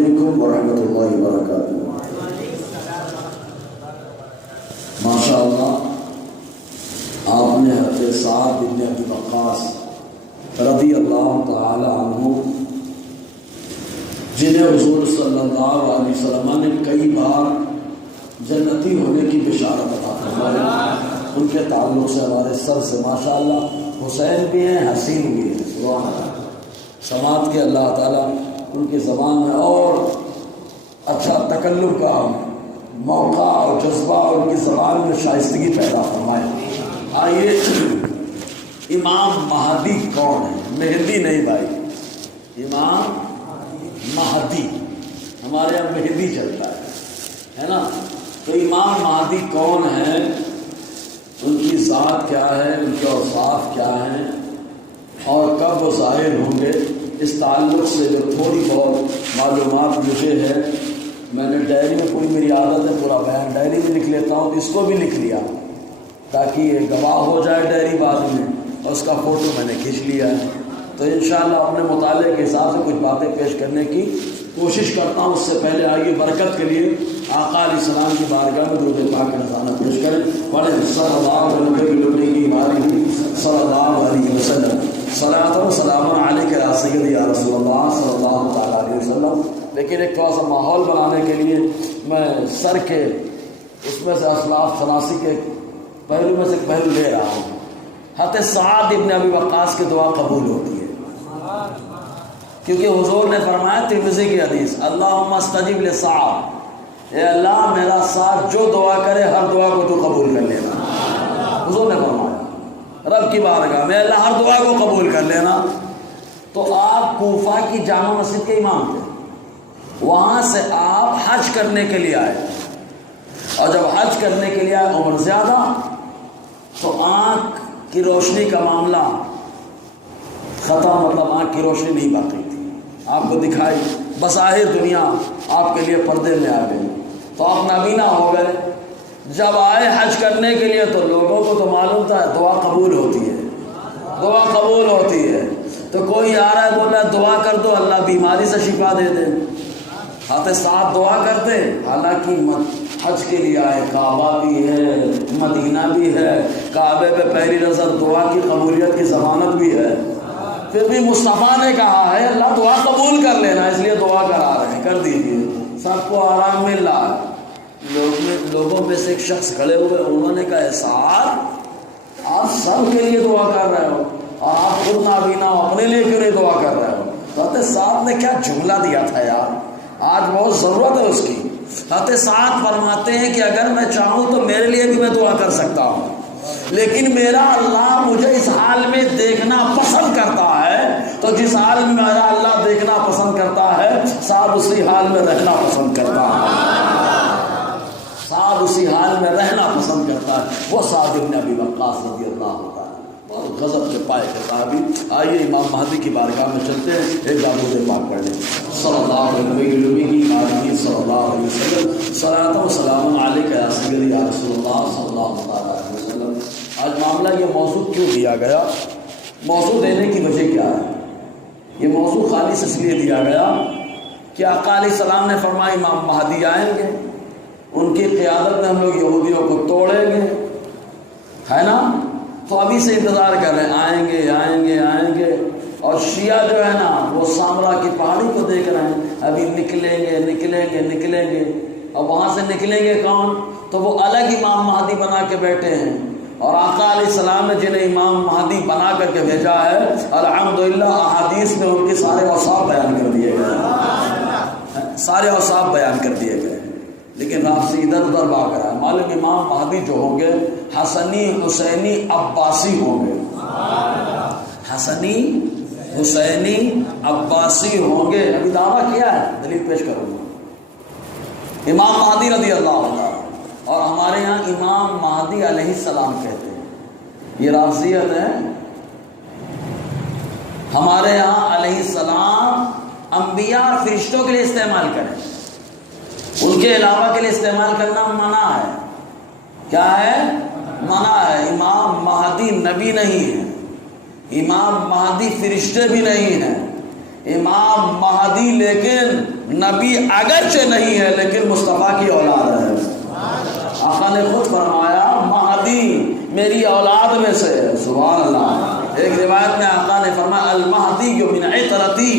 علیکم ورحمۃ اللہ وبرکاتہ۔ ماشاء اللہ، آپ نے حضرت سعد بن ابی وقاص رضی اللہ تعالی عنہ، جنہیں حضور صلی اللہ علیہ وسلم نے کئی بار جنتی ہونے کی بشارت عطا فرمائی، ان کے تعلق سے ہمارے سر سے ماشاء اللہ حسین بھی ہیں، حسین بھی ہیں، سبحان اللہ، سماعت کے اللہ تعالیٰ ان کی زبان میں اور اچھا تکلم کا موقع اور جذبہ اور ان کی زبان میں شائستگی پیدا فرمائے۔ آئیے، امام مہدی کون ہے؟ مہدی نہیں بھائی، امام مہدی، ہمارے یہاں مہدی چلتا ہے نا، تو امام مہدی کون ہے، ان کی ذات کیا ہے، ان کے اوصاف کیا ہیں اور کب وہ ظاہر ہوں گے، اس تعلق سے جو تھوڑی بہت معلومات مجھے ہے، میں نے ڈائری میں، کوئی میری عادت ہے پورا بیان ڈائری میں لکھ لیتا ہوں، اس کو بھی لکھ لیا تاکہ یہ گواہ ہو جائے ڈائری بعد میں، اور اس کا فوٹو میں نے کھینچ لیا ہے، تو انشاءاللہ اپنے مطالعے کے حساب سے کچھ باتیں پیش کرنے کی کوشش کرتا ہوں۔ اس سے پہلے آئیے برکت کے لیے آقا علیہ السلام کی بارگاہ میں درود پاک کا نذرانہ پیش کریں، پڑھیں صلی اللہ علیہ وسلم، صلاۃ و سلام علیک یا سیدی یا رسول اللہ صلی اللہ تعالیٰ علیہ وسلم۔ لیکن ایک تھوڑا سا ماحول بنانے کے لیے میں سر کے اس میں سے اسلاف شناسی کے پہلو میں سے ایک پہلو لے رہا ہوں۔ حضرت سعد ابن ابی وقاص کی دعا قبول ہوتی ہے، کیونکہ حضور نے فرمایا ترمذی کی حدیث، اللہم استجب لسعد، اے اللہ میرا سعد جو دعا کرے ہر دعا کو تو قبول کر لینا۔ حضور نے فرمایا رب کی بارگاہ میں اللہ ہر دعا کو قبول کر لینا۔ تو آپ کوفہ کی جامع مسجد کے امام تھے، وہاں سے آپ حج کرنے کے لیے آئے، اور جب حج کرنے کے لیے آئے عمر زیادہ، تو آنکھ کی روشنی کا معاملہ ختم، مطلب آنکھ کی روشنی نہیں باقی تھی، آپ کو دکھائی، بظاہر دنیا آپ کے لیے پردے میں آ گئی، تو آپ نابینا ہو گئے۔ جب آئے حج کرنے کے لیے تو لوگوں کو تو معلوم تھا دعا قبول ہوتی ہے، دعا قبول ہوتی ہے، تو کوئی آ رہا ہے بول رہا ہے دعا کر دو اللہ بیماری سے شفا دے دے، حضرت سعد دعا کرتے، حالانکہ حج کے لیے آئے، کعبہ بھی ہے، مدینہ بھی ہے، کعبے پہ پہلی نظر دعا کی قبولیت کی ضمانت بھی ہے، پھر بھی مصطفیٰ نے کہا ہے اللہ دعا قبول کر لینا، اس لیے دعا کرا رہے ہیں، کر دیجیے، سب کو آرام مل رہا ہے۔ لوگوں میں سے ایک شخص کھڑے ہوئے، انہوں نے کہا سعد آپ سب کے لیے دعا کر رہے ہو اور آپ خود نابینا ہو، اپنے لیے کیوں نہیں دعا کر رہے ہو؟ حضرت سعد نے کیا جملہ دیا تھا یار، آج بہت ضرورت ہے اس کی۔ حضرت سعد فرماتے ہیں کہ اگر میں چاہوں تو میرے لیے بھی میں دعا کر سکتا ہوں، لیکن میرا اللہ مجھے اس حال میں دیکھنا پسند کرتا ہے، تو جس حال میں میرا اللہ دیکھنا پسند کرتا ہے سعد اسی حال میں رہنا پسند کرتا ہے، سعد اسی حال میں رہنا پسند کرتا ہے، وہ سعد ابن ابی وقاص رضی اللہ تعالیٰ، بہت غضب کے پائے کے صحابی۔ آئیے امام مہدی کی بارگاہ میں چلتے ہیں، ایک درود پاک پڑھ لیں، صلی اللہ علیہ وسلم، صلاۃ و سلام علیک یا سیدی یا رسول اللہ صلی اللہ علیہ وسلم۔ آج معاملہ یہ موضوع کیوں دیا گیا، موضوع دینے کی وجہ کیا ہے؟ یہ موضوع خالص اس لیے دیا گیا کہ آقا علیہ السلام نے فرمایا امام مہدی آئیں گے، ان کی قیادت میں ہم لوگ یہودیوں کو توڑیں گے، ہے نا، تو ابھی سے انتظار کر رہے ہیں آئیں گے آئیں گے آئیں گے، اور شیعہ جو ہے نا وہ سامرا کی پہاڑی کو دیکھ رہے ہیں، ابھی نکلیں گے نکلیں گے نکلیں گے، اور وہاں سے نکلیں گے کون؟ تو وہ الگ امام مہدی بنا کے بیٹھے ہیں، اور آقا علیہ السلام نے جنہیں امام مہدی بنا کر کے بھیجا ہے الحمدللہ احادیث میں ان کے سارے اوصاف بیان کر دیے گئے، سارے اوصاف بیان کر دیے گئے، لیکن رافضی ادھر ادھر بھاگ رہا ہے۔ معلوم امام مہدی جو ہوں گے حسنی حسینی عباسی ہوں گے، حسنی حسینی عباسی ہوں گے، ابھی دعویٰ کیا ہے، دلیل پیش کروں گا، امام مہدی رضی اللہ عنہ، اور ہمارے یہاں امام مہدی علیہ السلام کہتے ہیں، یہ رافضیت ہے۔ ہمارے یہاں علیہ السلام انبیاء اور فرشتوں کے لیے استعمال کریں، ان کے علاوہ کے لیے استعمال کرنا منع ہے، کیا ہے؟ منع ہے۔ امام مہدی نبی نہیں ہے، امام مہدی فرشتے بھی نہیں ہیں، امام مہدی لیکن نبی اگرچہ نہیں ہے لیکن مصطفیٰ کی اولاد ہے. آقا نے خود فرمایا مہدی میری اولاد میں سے ہے. سبحان اللہ. ایک روایت میں آقا نے فرمایا المہدی من عطرتی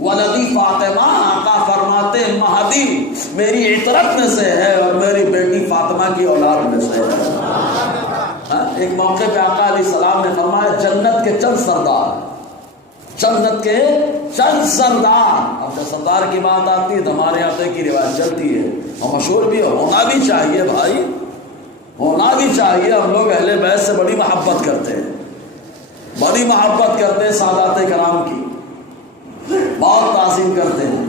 ولدی فاطمہ. آقا فرماتے مہدی میری عطرت میں سے ہے اور میری بیٹی فاطمہ کی اولاد میں سے ہے. ایک موقع پہ آقا علیہ السلام نے فرمایا جنت کے چند سردار، جنت کے چند سردار. اب جب سردار کی بات آتی ہے تو ہمارے یہاں کی روایت چلتی ہے اور مشہور بھی ہونا بھی چاہیے بھائی، ہونا بھی چاہیے. ہم لوگ اہل بیت سے بڑی محبت کرتے ہیں، بڑی محبت کرتے ہیں، سادات کرام کی بہت تعظیم کرتے ہیں.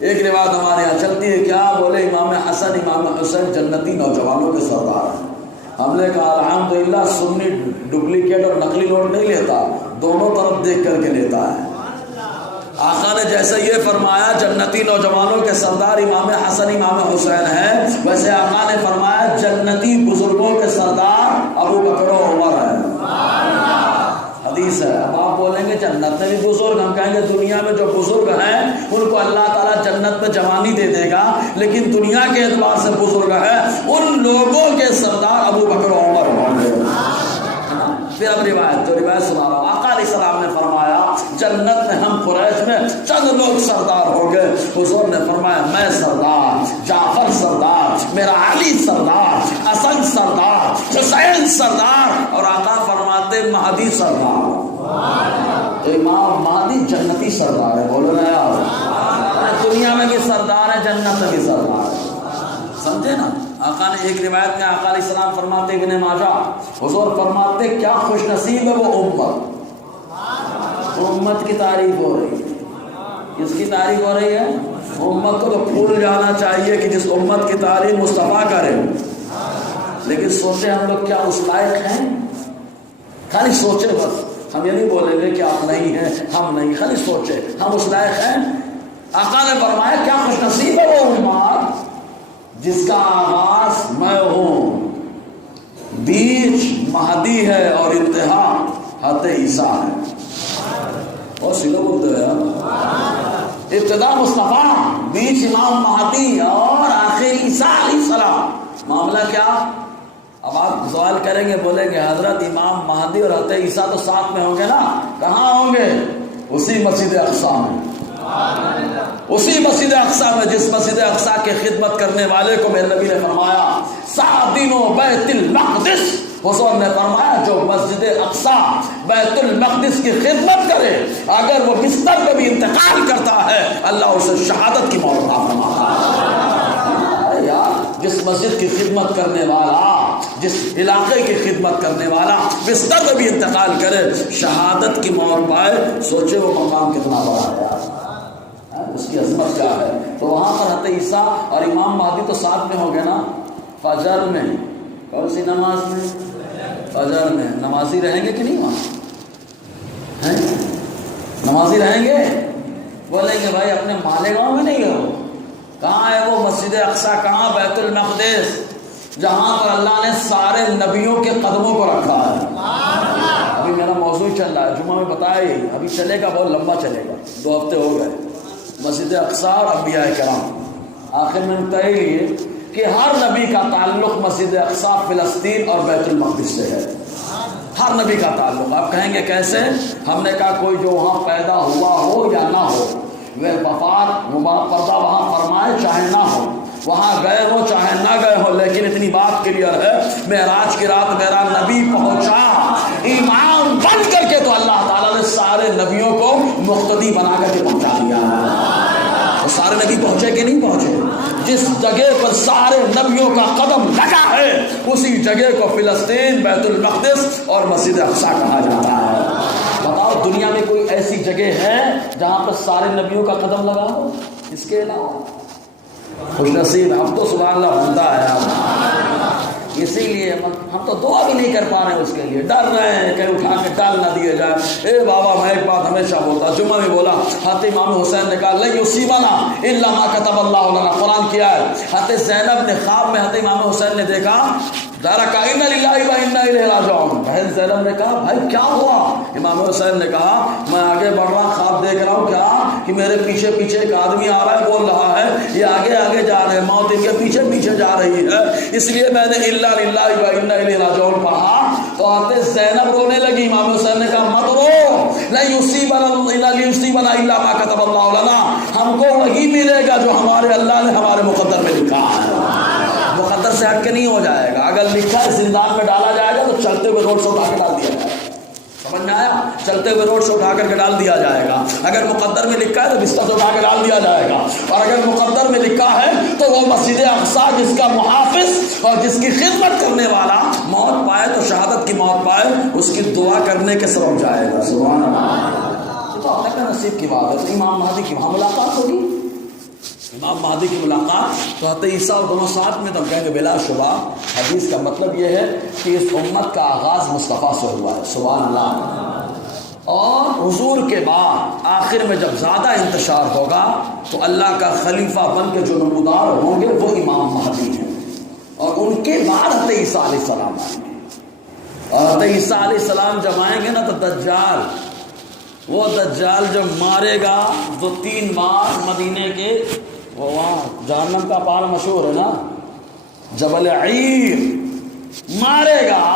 ایک روایت ہمارے یہاں چلتی ہے، کیا بولے امام حسن امام حسین جنتی نوجوانوں کے سردار ہیں. ہم نے کہا الحمدللہ سنی ڈپلیکیٹ اور نقلی نوٹ نہیں لیتا، دونوں طرف دیکھ کر کے لیتا ہے. آقا نے جیسے یہ فرمایا جنتی نوجوانوں کے سردار امام حسن امام حسین ہیں، ویسے آقا نے فرمایا جنتی بزرگوں کے سردار ابو بکر و عمر ہیں. حدیث ہے. اب آپ بولیں گے جنت میں بھی بزرگ، ہم کہیں گے دنیا میں جو بزرگ ہیں ان کو اللہ تعالیٰ جنت میں جوانی دے دے گا، لیکن دنیا کے اعتبار سے بزرگ ہے ان لوگوں کے سردار ابو بکر و عمر ہوں گے. پھر اب روایت سنا رہا ہوں. آقا علیہ السلام نے فرمایا جنت میں ہم قریش میں چند لوگ سردار ہو گئے. حضور نے فرمایا میں سردار، جعفر سردار، میرا علی سردار، حسن سردار، حسین سردار اور آقا فرماتے مہدی سردار. تو امام مہدی جنتی سردار ہے. بولو نا یار، دنیا میں بھی سردار ہے، جنت میں بھی سردار ہے. سمجھے نا. آقا نے ایک روایت میں آقا علیہ السلام فرماتے ابن ماجہ حضور فرماتے کیا خوش نصیب ہے وہ امت کی تعریف ہو رہی ہے. کس کی تعریف ہو رہی ہے؟ امت کو تو بھول جانا چاہیے کہ جس امت کی تعریف مصطفیٰ کرے. لیکن سوچے ہم لوگ کیا اس لائق ہیں؟ خالی سوچے بس. ہم یہ نہیں بولیں گے کہ آپ نہیں ہیں، ہم نہیں، خالی سوچے ہم اس لائق ہیں. آقا نے فرمایا کیا خوش نصیب ہے وہ امت جس کا آغاز میں ہوں، بیچ مہدی ہے اور انتہا حضرت عیسیٰ ہے. اور سلو بولتے ہیں ابتدا مصطفیٰ، بیچ امام مہدی اور آخر عیسیٰ علیہ السلام. معاملہ کیا؟ اب آپ سوال کریں گے، بولیں گے حضرت امام مہدی اور حضرت عیسیٰ تو ساتھ میں ہوں گے نا. کہاں ہوں گے؟ اسی مسجد اقصی میں. اسی مسجد اقصی میں جس مسجد اقصی کے خدمت کرنے والے کو میرے نبی نے فرمایا سعدینو بیت المقدس. حضور نے فرمایا جو مسجد اقصی بیت المقدس کی خدمت کرے اگر وہ بستر پہ بھی انتقال کرتا ہے اللہ اسے شہادت کی موت عطا فرماتا ہے. یار جس مسجد کی خدمت کرنے والا، جس علاقے کی خدمت کرنے والا بستر پہ بھی انتقال کرے شہادت کی موت پائے، سوچے وہ مقام کتنا بڑا ہے یار، اس کی عظمت کیا ہے. تو وہاں پر حضرت عیسیٰ اور امام مہدی تو ساتھ میں ہو گئے نا. فجر میں کون سی نماز میں؟ فجر میں. نمازی رہیں گے کہ نہیں وہاں؟ نمازی رہیں گے؟ بولیں گے بھائی اپنے مالیگاؤں میں نہیں ہو. کہاں ہے وہ مسجد اقصی؟ کہاں؟ بیت المقدس، جہاں پر اللہ نے سارے نبیوں کے قدموں کو رکھا ہے. ابھی میرا موضوع چل رہا ہے، جمعہ میں بتایا ہی، ابھی چلے گا، بہت لمبا چلے گا، 2 ہفتے ہو گئے. مسجد اقصی اور انبیاء کرام. آخر میں طے لیے کہ ہر نبی کا تعلق مسجد اقصی، فلسطین اور بیت المقدس سے ہے. ہر نبی کا تعلق. آپ کہیں گے کیسے؟ ہم نے کہا کوئی جو وہاں پیدا ہوا ہو یا نہ ہو، وہ وفات پردہ وہاں فرمائے چاہے نہ ہو، وہاں گئے ہو چاہے نہ گئے ہو، لیکن اتنی بات کلیئر ہے معراج کی رات میرا نبی پہنچا ایمان بن کر کے، تو اللہ تعالیٰ نے سارے نبیوں کو مقتدی بنا کر کے پہنچا دیا. تو سارے نبی پہنچے کہ نہیں پہنچے؟ جس جگہ پر سارے نبیوں کا قدم لگا ہے اسی جگہ کو فلسطین، بیت المقدس اور مسجد اقصی کہا جاتا ہے. بتاؤ دنیا میں کوئی ایسی جگہ ہے جہاں پر سارے نبیوں کا قدم لگا ہو؟ اس کے علاوہ خوش نصیب ہم تو سبحان اللہ بنتا ہے آپ. اسی لیے ہم تو دعا بھی نہیں کر پا رہے ہیں اس کے لیے، ڈر رہے ہیں کہ اٹھا کے ڈال نہ دیے جائے. اے بابا میں ایک بات ہمیشہ بولتا، جمعہ میں بولا، حضرت امام حسین نے کہا لن یصیبنا الا ما كتب اللہ لنا. قرآن کیا ہے. حضرت زینب نے خواب میں حضرت امام حسین نے دیکھا إِنَّ لِلَّهِ وَإِنَّا إِلَيْهِ رَاجِعُونَ۔ بہن زینب نے کہا بھائی کیا ہوا؟ امام حسین نے کہا میں آگے بڑھ رہا خواب دیکھ رہا ہوں کیا کہ میرے پیچھے پیچھے ایک آدمی آ رہا ہے، بول رہا ہے یہ آگے آگے جا رہے ہیں، موت ان کے پیچھے پیچھے جا رہی ہے، اس لیے میں نے إِلَّا لِلَّهِ وَإِنَّا إِلَيْهِ رَاجِعُونَ کہا تو آتے زینب رونے لگی۔ امام حسین نے کہا مت رو، لن يصيبنا إلا ما كتب الله لنا، ہم کو وہی ملے گا جو ہمارے اللہ نے ہمارے مقدر میں لکھا ہے، مقدر سے ہٹ کے نہیں ہو جائے گا۔ اگر لکھا ہے زندان میں ڈالا جائے گا تو چلتے ہوئے روڈ سے اٹھا کے ڈال دیا جائے گا، سمجھ میں آیا؟ چلتے ہوئے روڈ سے اٹھا کر کے ڈال دیا جائے گا۔ اگر مقدر میں لکھا ہے تو بستر سے اٹھا کے ڈال دیا جائے گا، اور اگر مقدر میں لکھا ہے تو وہ مسجد اقصیٰ جس کا محافظ اور جس کی خدمت کرنے والا موت پائے تو شہادت کی موت پائے، اس کی دعا کرنے کے سبب جائے گا۔ سبحان اللہ، یہ تو اللہ کا نصیب کی بات ہے۔ تو امام مہدی کی وہاں ملاقات ہوگی، امام مہدی کی ملاقات تو حضرت عیسیٰ اور دونوں ساتھ میں، تو ہم کہیں گے بلا شبہ حدیث کا مطلب یہ ہے کہ اس امت کا آغاز مصطفیٰ سے ہوا ہے۔ سبحان اللہ۔ اور حضور کے بعد آخر میں جب زیادہ انتشار ہوگا تو اللہ کا خلیفہ بن کے جو نمودار ہوں گے وہ امام مہدی ہیں، اور ان کے بعد حضرت عیسیٰ علیہ السلام آئیں گے۔ اور حضرت عیسیٰ علیہ السلام جب آئیں گے نا تو دجال، وہ دجال جب مارے گا تو 3 بار مدینے کے وہاں جہنم کا پہاڑ مشہور ہے نا جبل عیر، مارے گا،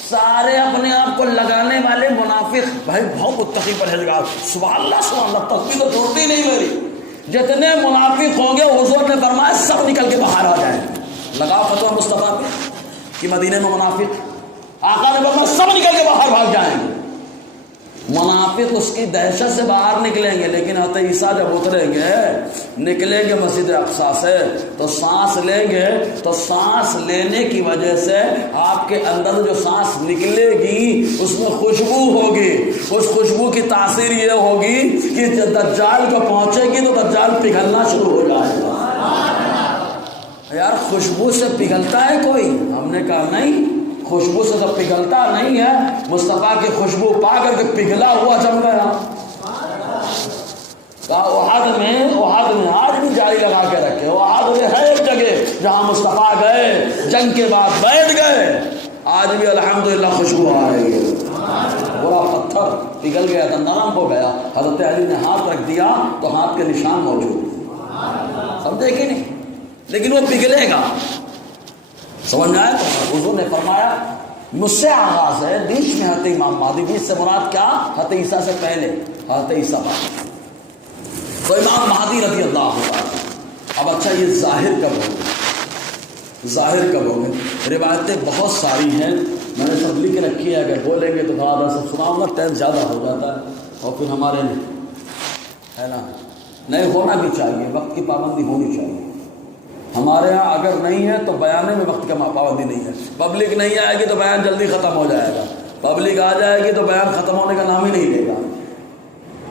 سارے اپنے آپ کو لگانے والے منافق بھائی بہت متقی پرہیزگار، سبحان اللہ سبحان اللہ، تسبیح تو چھوڑتی نہیں میری، جتنے منافق ہوں گے حضور نے فرمایا سب نکل کے باہر آ جائیں۔ لگا فتویٰ مصطفیٰ پہ کہ مدینے میں منافق، آقا نے فرمایا سب نکل کے باہر بھاگ جائیں گے۔ منافق اس کی دہشت سے باہر نکلیں گے، لیکن حضرت عیسیٰ جب اتریں گے، نکلیں گے مسجد اقصیٰ سے تو سانس لیں گے، تو سانس لینے کی وجہ سے آپ کے اندر جو سانس نکلے گی اس میں خوشبو ہوگی، اس خوشبو کی تاثیر یہ ہوگی کہ دجال کو پہنچے گی تو دجال پگھلنا شروع ہو جائے گا۔ یار خوشبو سے پگھلتا ہے کوئی؟ ہم نے کہا نہیں، خوشبو سے تو پگھلتا نہیں ہے، مصطفیٰ کی خوشبو پا کر کے پگھلا ہوا جم گیا۔ احد میں آج بھی جاری لگا کے رکھے، احد میں ہے ایک جگہ جہاں مصطفیٰ گئے، جنگ کے بعد بیٹھ گئے، آج بھی الحمدللہ خوشبو آ رہی ہے۔ بڑا پتھر پگھل گیا تھا، نرم ہو گیا، حضرت علی نے ہاتھ رکھ دیا تو ہاتھ کے نشان موجود، سمجھے کہ نہیں؟ لیکن وہ پگھلے گا، سمجھ میں آئے؟ تو حضور نے فرمایا مجھ سے آغاز ہے، بیچ میں حضرت امام مہدی، بیچ سے مراد کیا؟ حضرت عیسیٰ سے پہلے حضرت عیسیٰ بعد، تو امام مہدی رضی اللہ عنہ۔ اب اچھا یہ ظاہر کب ہوگا؟ ظاہر کب ہوگا؟ روایتیں بہت ساری ہیں، میں نے سب لکھ رکھی ہے، اگر بولیں گے تو بعد سب سناؤں گا، ٹائم زیادہ ہو جاتا ہے اور پھر ہمارے ہے نا نہیں ہونا بھی چاہیے، وقت کی پابندی ہونی چاہیے۔ ہمارے ہاں اگر نہیں ہے تو بیانے میں وقت کا پابندی نہیں ہے، پبلک نہیں آئے گی تو بیان جلدی ختم ہو جائے گا، پبلک آ جائے گی تو بیان ختم ہونے کا نام ہی نہیں لے گا۔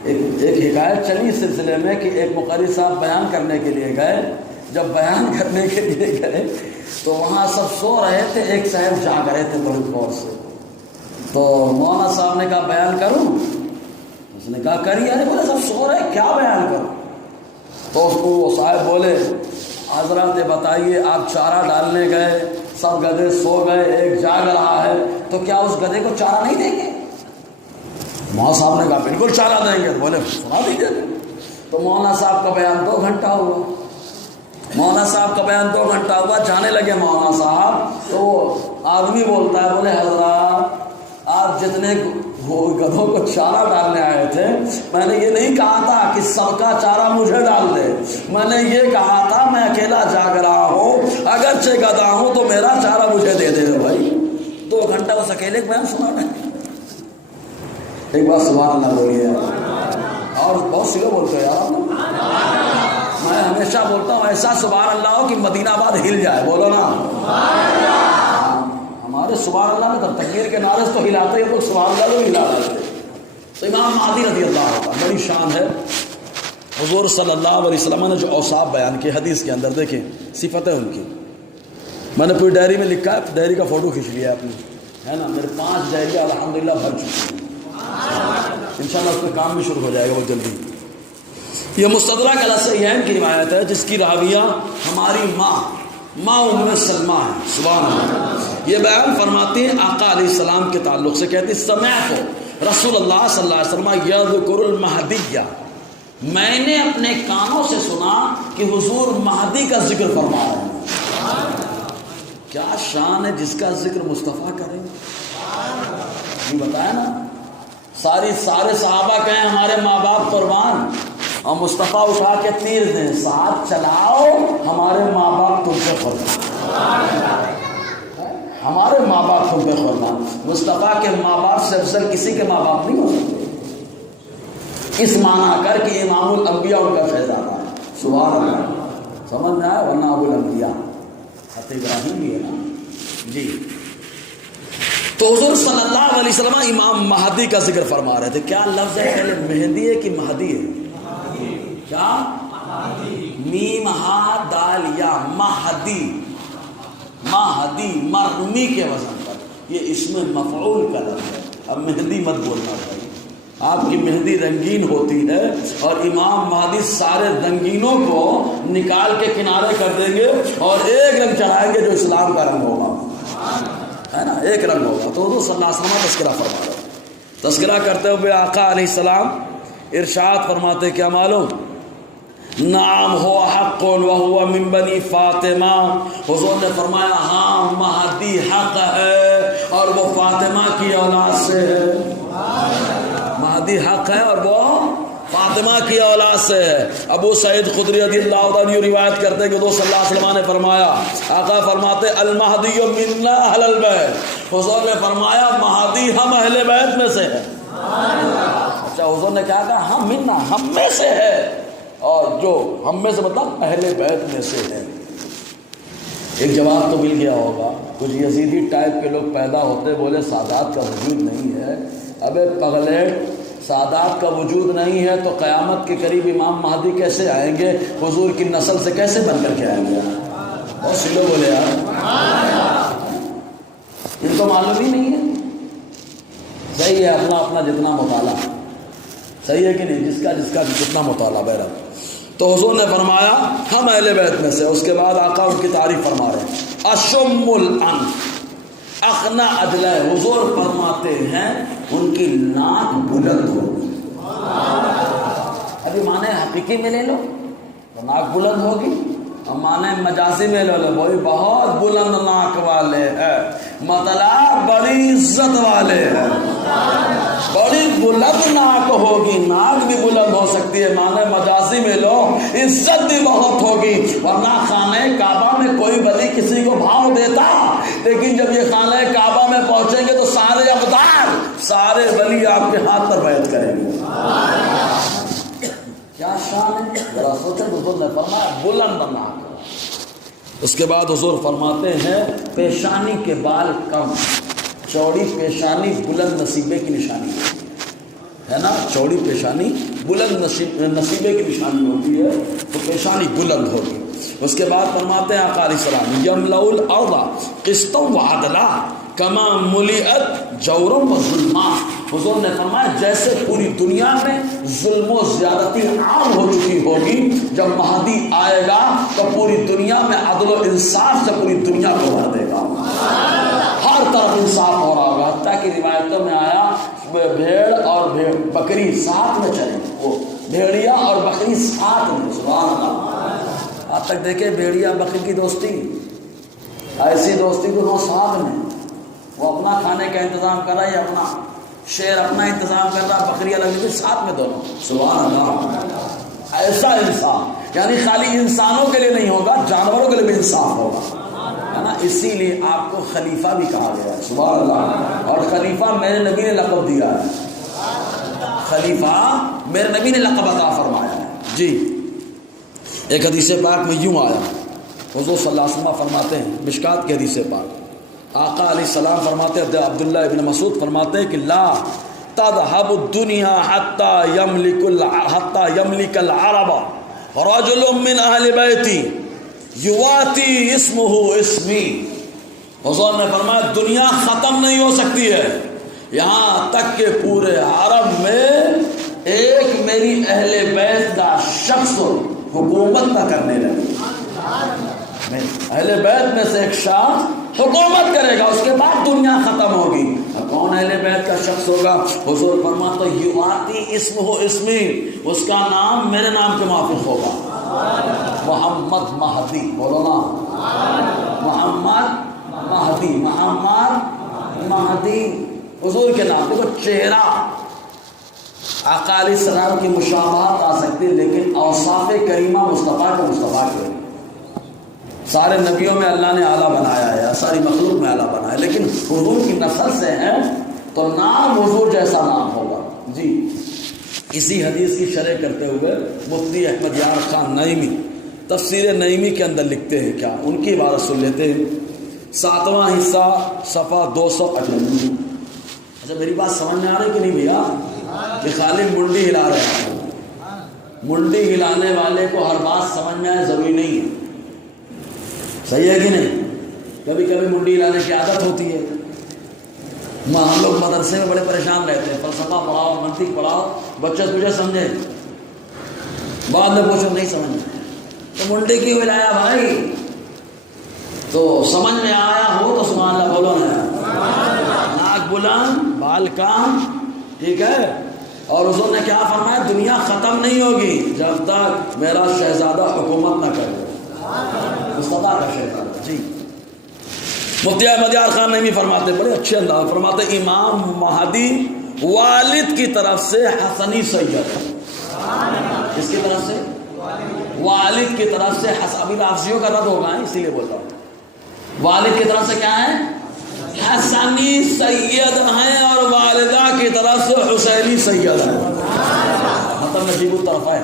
ایک حکایت چلی اس سلسلے میں کہ ایک مقرری صاحب بیان کرنے کے لیے گئے، جب بیان کرنے کے لیے گئے تو وہاں سب سو رہے تھے، ایک صاحب جاگ رہے تھے بڑی غور سے، تو مولانا صاحب نے کہا بیان کروں؟ اس نے کہا کریے۔ ارے بولے سب سو رہے کیا بیان کروں؟ تو اس کو وہ صاحب بولے حضرات بتائیے آپ چارہ ڈالنے گئے، سب گدھے سو گئے، ایک جاگ رہا ہے، تو کیا اس گدھے کو چارہ نہیں دیں گے؟ مولانا صاحب نے کہا بالکل چارہ دیں گے۔ بولے سنا دیجیے۔ تو مولانا صاحب کا بیان 2 گھنٹہ ہوا، مولانا صاحب کا بیان 2 گھنٹہ ہوا، جانے لگے مولانا صاحب، تو آدمی بولتا ہے بولے حضرات آپ جتنے گدھوں کو چارہ ڈالنے آئے تھے، میں نے یہ نہیں کہا تھا کہ سب کا چارہ مجھے ڈال دے، میں نے یہ کہا تھا میں اکیلا جاگ رہا ہوں، اگرچہ گدھا ہوں تو میرا چارہ مجھے دے دے بھائی۔ 2 گھنٹہ اس اکیلے بیان سنا نہیں۔ ایک بار سبحان اللہ بولیے، اور بہت سی لوگ بولتے ہیں یار، میں ہمیشہ بولتا ہوں ایسا سبحان اللہ ہو کہ مدینہ آباد ہل جائے، بولو نا ہمارے سبحان اللہ میں تکبیر کے نعرے تو ہلاتے ہیں، لوگ سبحان اللہ کو ہلا رہے تھے۔ تو امام مہدی رضی اللہ عنہ بڑی شان ہے، حضور صلی اللہ علیہ وسلم نے جو اوصاف بیان کی حدیث کے اندر دیکھیں صفتیں ان کی، میں نے پوری ڈائری میں لکھا ہے، ڈائری کا فوٹو کھینچ لیا اپنی، ہے نا، میرے 5 ڈائریاں الحمدللہ بھر چکی ہیں، انشاءاللہ اس پہ کام بھی شروع ہو جائے گا بہت جلدی۔ یہ مستدرک علی الصحیحین کی روایت ہے جس کی راویہ ہماری ماں ماں ام سلمہ ہے. سبحان اللہ. یہ بیان فرماتے ہیں آقا علیہ السلام کے تعلق سے، کہتے ہیں سمعت رسول اللہ صلی اللہ علیہ وسلم یذکر المہدیہ، میں نے اپنے کانوں سے سنا کہ حضور مہدی کا ذکر فرما رہے ہیں. کیا شان ہے جس کا ذکر مصطفیٰ کریں. یہ بتایا نا، سارے صحابہ کہیں ہمارے ماں باپ قربان، اور مصطفیٰ اٹھا کے تیر دیں، ساتھ چلاؤ ہمارے ماں باپ تم پہ قربان، ہمارے ماں باپ تم پہ قربان. مصطفیٰ کے ماں باپ سے افضل کسی کے ماں باپ نہیں ہو سکتے، اس معنی کر کے امام الانبیاء ان کا شہزادہ ہے. سبحان اللہ. سمجھ میں آیا؟ ورنہ ابو الانبیاء حضرت ابراہیم بھی ہے نا. جی تو حضور صلی اللہ علیہ وسلم امام مہدی کا ذکر فرما رہے تھے. کیا لفظ ہے پہلے، مہدی ہے کہ مہدی ہے؟ کیا؟ میم ہا دال یا مہدی، مہدی مرمی کے وزن پر، یہ اسم مفعول کا لفظ ہے. اب مہدی مت بولنا چاہیے، آپ کی مہندی رنگین ہوتی ہے اور امام مہدی سارے رنگینوں کو نکال کے کنارے کر دیں گے اور ایک رنگ چڑھائیں گے جو اسلام کا رنگ ہوگا، ہے نا، ایک رنگ ہوگا. تو حضور صلی اللہ علیہ وسلم تذکرہ فرما رہے. تذکرہ کرتے ہوئے آقا علیہ السلام ارشاد فرماتے کیا معلوم، نعم ہو حق وہو من بنی فاطمہ. حضور نے فرمایا ہاں مہدی حق ہے اور وہ فاطمہ کی اولاد سے ہے. مہدی حق ہے اور وہ فاطمہ کی اولاد سے ہے. ابو سعید خدری رضی اللہ عنہ روایت کرتے ہیں کہ حضور صلی اللہ علیہ وسلم نے فرمایا، آقا فرماتے المہدی منا اہل البیت. حضور نے فرمایا مہدی ہم اہل بیت میں سے ہے. اچھا حضور نے کہا کہ ہم منا، ہم میں سے ہے، اور جو ہم میں سے مطلب اہل بیت میں سے ہے. ایک جواب تو مل گیا ہوگا. کچھ یزیدی ٹائپ کے لوگ پیدا ہوتے بولے سادات کا وجود نہیں ہے. ابے پگلے، سادات کا وجود نہیں ہے تو قیامت کے قریب امام مہدی کیسے آئیں گے؟ حضور کی نسل سے کیسے بن کر کے آئیں گے؟ بہت سی لوگ بولے یار ان کو معلوم ہی نہیں ہے. صحیح ہے، اپنا اپنا جتنا مطالعہ، صحیح ہے کہ نہیں، جس کا جتنا مطالعہ. بہرحال تو حضور نے فرمایا ہم اہل بیت میں سے. اس کے بعد آقا ان کی تعریف فرما رہے ہیں، اشم الانف اخنا ادلہ. حضور فرماتے ہیں ان کی ناک بلند ہوگی. ابھی معنی حقیقی میں لے لو تو ناک بلند ہوگی، اور معنی مجازی میں لے لو وہی بہت بلند ناک والے ہیں، مطلب بڑی عزت والے ہیں. بڑی بلند ناک ہوگی، ناک بھی بلند ہو سکتی ہے. معنی مجازی میں لو عزت بھی بہت ہوگی. ورنہ خانہ کعبہ میں کوئی ولی کسی کو بھاؤ دیتا، لیکن جب یہ خانہ کعبہ میں پہنچیں گے تو سارے ابدال، سارے ولی آپ کے ہاتھ پر بیعت کریں گے. کیا شان ہے، ذرا سوچیں. حضور نے فرمایا بلند ناک. اس کے بعد حضور فرماتے ہیں پیشانی کے بال کم. چوڑی پیشانی بلند نصیبے کی نشانی ہے نا، چوڑی پیشانی بلند نصیبے کی نشانی ہوتی ہے، تو پیشانی بلند ہوگی. اس کے بعد فرماتے ہیں آقا علیہ السلام یملأ الارض قسطا وعدلا کما ملئت جورا وظلما. حضور نے فرمایا جیسے پوری دنیا میں ظلم و زیادتی عام ہو چکی ہوگی، جب مہدی آئے گا تو پوری دنیا میں عدل و انصاف سے پوری دنیا کو بھر دے گا. ہر طرف انصاف ہو رہا ہوگا. حتیٰ کہ روایتوں میں آیا بھیڑ اور بکری ساتھ میں چلے، وہ بھیڑیا اور بکری ساتھ میں. سبحان اللہ. آج تک دیکھیں بھیڑیا بکری کی دوستی، ایسی دوستی دونوں ساتھ میں. وہ اپنا کھانے کا انتظام کر رہا ہے، اپنا شیر اپنا انتظام کر رہا، بکریاں لگی ہوئی ساتھ میں دونوں. سبحان اللہ. ایسا انصاف یعنی خالی انسانوں کے لیے نہیں ہوگا، جانوروں کے لیے بھی انصاف ہوگا، ہے نا. اسی لیے آپ کو خلیفہ بھی کہا گیا ہے. سبحان اللہ. اور خلیفہ میرے نبی نے لقب دیا ہے، خلیفہ میرے نبی نے لقب عطا فرمایا ہے. جی ایک حدیث پاک میں یوں آیا، حضور صلی اللہ علیہ وسلم فرماتے ہیں، مشکات کی حدیث پاک، آقا علیہ السلام فرماتے ہیں، عبداللہ ابن مسعود فرماتے ہیں کہ لا تذهب الدنيا حتى يملك العرب رجل من اهل بيتي يواتي اسمه اسمي. حضور نے فرمایا دنیا ختم نہیں ہو سکتی ہے یہاں تک کہ پورے عرب میں ایک میری اہل بیت کا شخص حکومت نہ کرنے لگے. میں اہل بیت میں سے ایک شخص حکومت کرے گا، اس کے بعد دنیا ختم ہوگی۔ کون اہل بیت کا شخص ہوگا؟ حضور فرماتے یواتی اسمہ اسمی، اس کا نام میرے نام کے موافق ہوگا، محمد مہدی۔ بولو نا محمد مہدی، محمد مہدی حضور کے نام۔ دیکھو چہرہ آقا علیہ السلام کی مشابہت آ سکتی ہے، لیکن اوصاف کریمہ مصطفیٰ کے سارے نبیوں میں اللہ نے اعلیٰ بنایا ہے، ساری مخلوق میں اعلیٰ بنایا ہے، لیکن حضور کی نسل سے ہے تو نام حضور جیسا نام ہوگا۔ جی اسی حدیث کی شرح کرتے ہوئے مفتی احمد یار خان نعیمی تفسیر نعیمی کے اندر لکھتے ہیں، کیا ان کی عبارت سن لیتے ہیں، 7واں حصہ صفحہ 298۔ اچھا میری بات سمجھ میں آ رہی کہ نہیں بھیا؟ کہ خالی منڈی ہلا رہے ہیں، منڈی ہلانے والے کو ہر بات سمجھ میں آئے ضروری نہیں ہے، صحیح ہے کہ نہیں؟ کبھی کبھی منڈی ہلانے کی عادت ہوتی ہے۔ ہم لوگ مدرسے میں بڑے پریشان رہتے ہیں، فلسفہ پڑھاؤ، منطق پڑھاؤ، بچے تجھے سمجھے، بعد میں پوچھو نہیں سمجھ میں تو منڈی کیوں ہلایا بھائی؟ تو سمجھ میں آیا ہو تو سبحان اللہ بولو نا، ناک بلند بال کام، ٹھیک ہے۔ اور حضور نے کیا فرمایا؟ دنیا ختم نہیں ہوگی جب تک میرا شہزادہ حکومت نہ کرے، مصطفیٰ کا شہزادہ۔ جی مفتی احمد یار خان نعیمی فرماتے، بڑے اچھے انداز فرماتے، امام مہدی والد کی طرف سے حسنی سید، کس کی طرف سے؟ والد کی طرف سے ابھی لافظیوں کا رد ہوگا اسی لیے بولتا ہوں، والد کی طرف سے کیا ہے؟ حسنی سید ہیں، اور والدہ کی طرف سے حسینی سید ہیں، مطلب نجیب الطرف ہے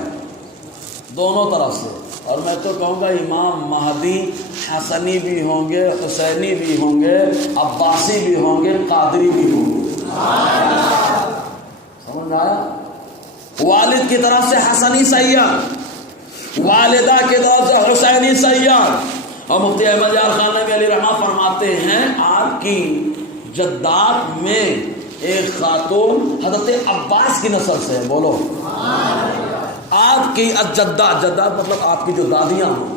دونوں طرف سے۔ اور میں تو کہوں گا امام مہدی حسنی بھی ہوں گے، حسینی بھی ہوں گے، عباسی بھی ہوں گے، قادری بھی ہوں گے، سمجھ آیا؟ والد کی طرف سے حسنی سید، والدہ کی طرف سے حسینی سید۔ اور مفتی احمد یار خان علی رحمہ فرماتے ہیں آپ کی جدات میں ایک خاتون حضرت عباس کی نسل سے ہے، بولو آپ کی جدات مطلب آپ کی جو دادیاں ہیں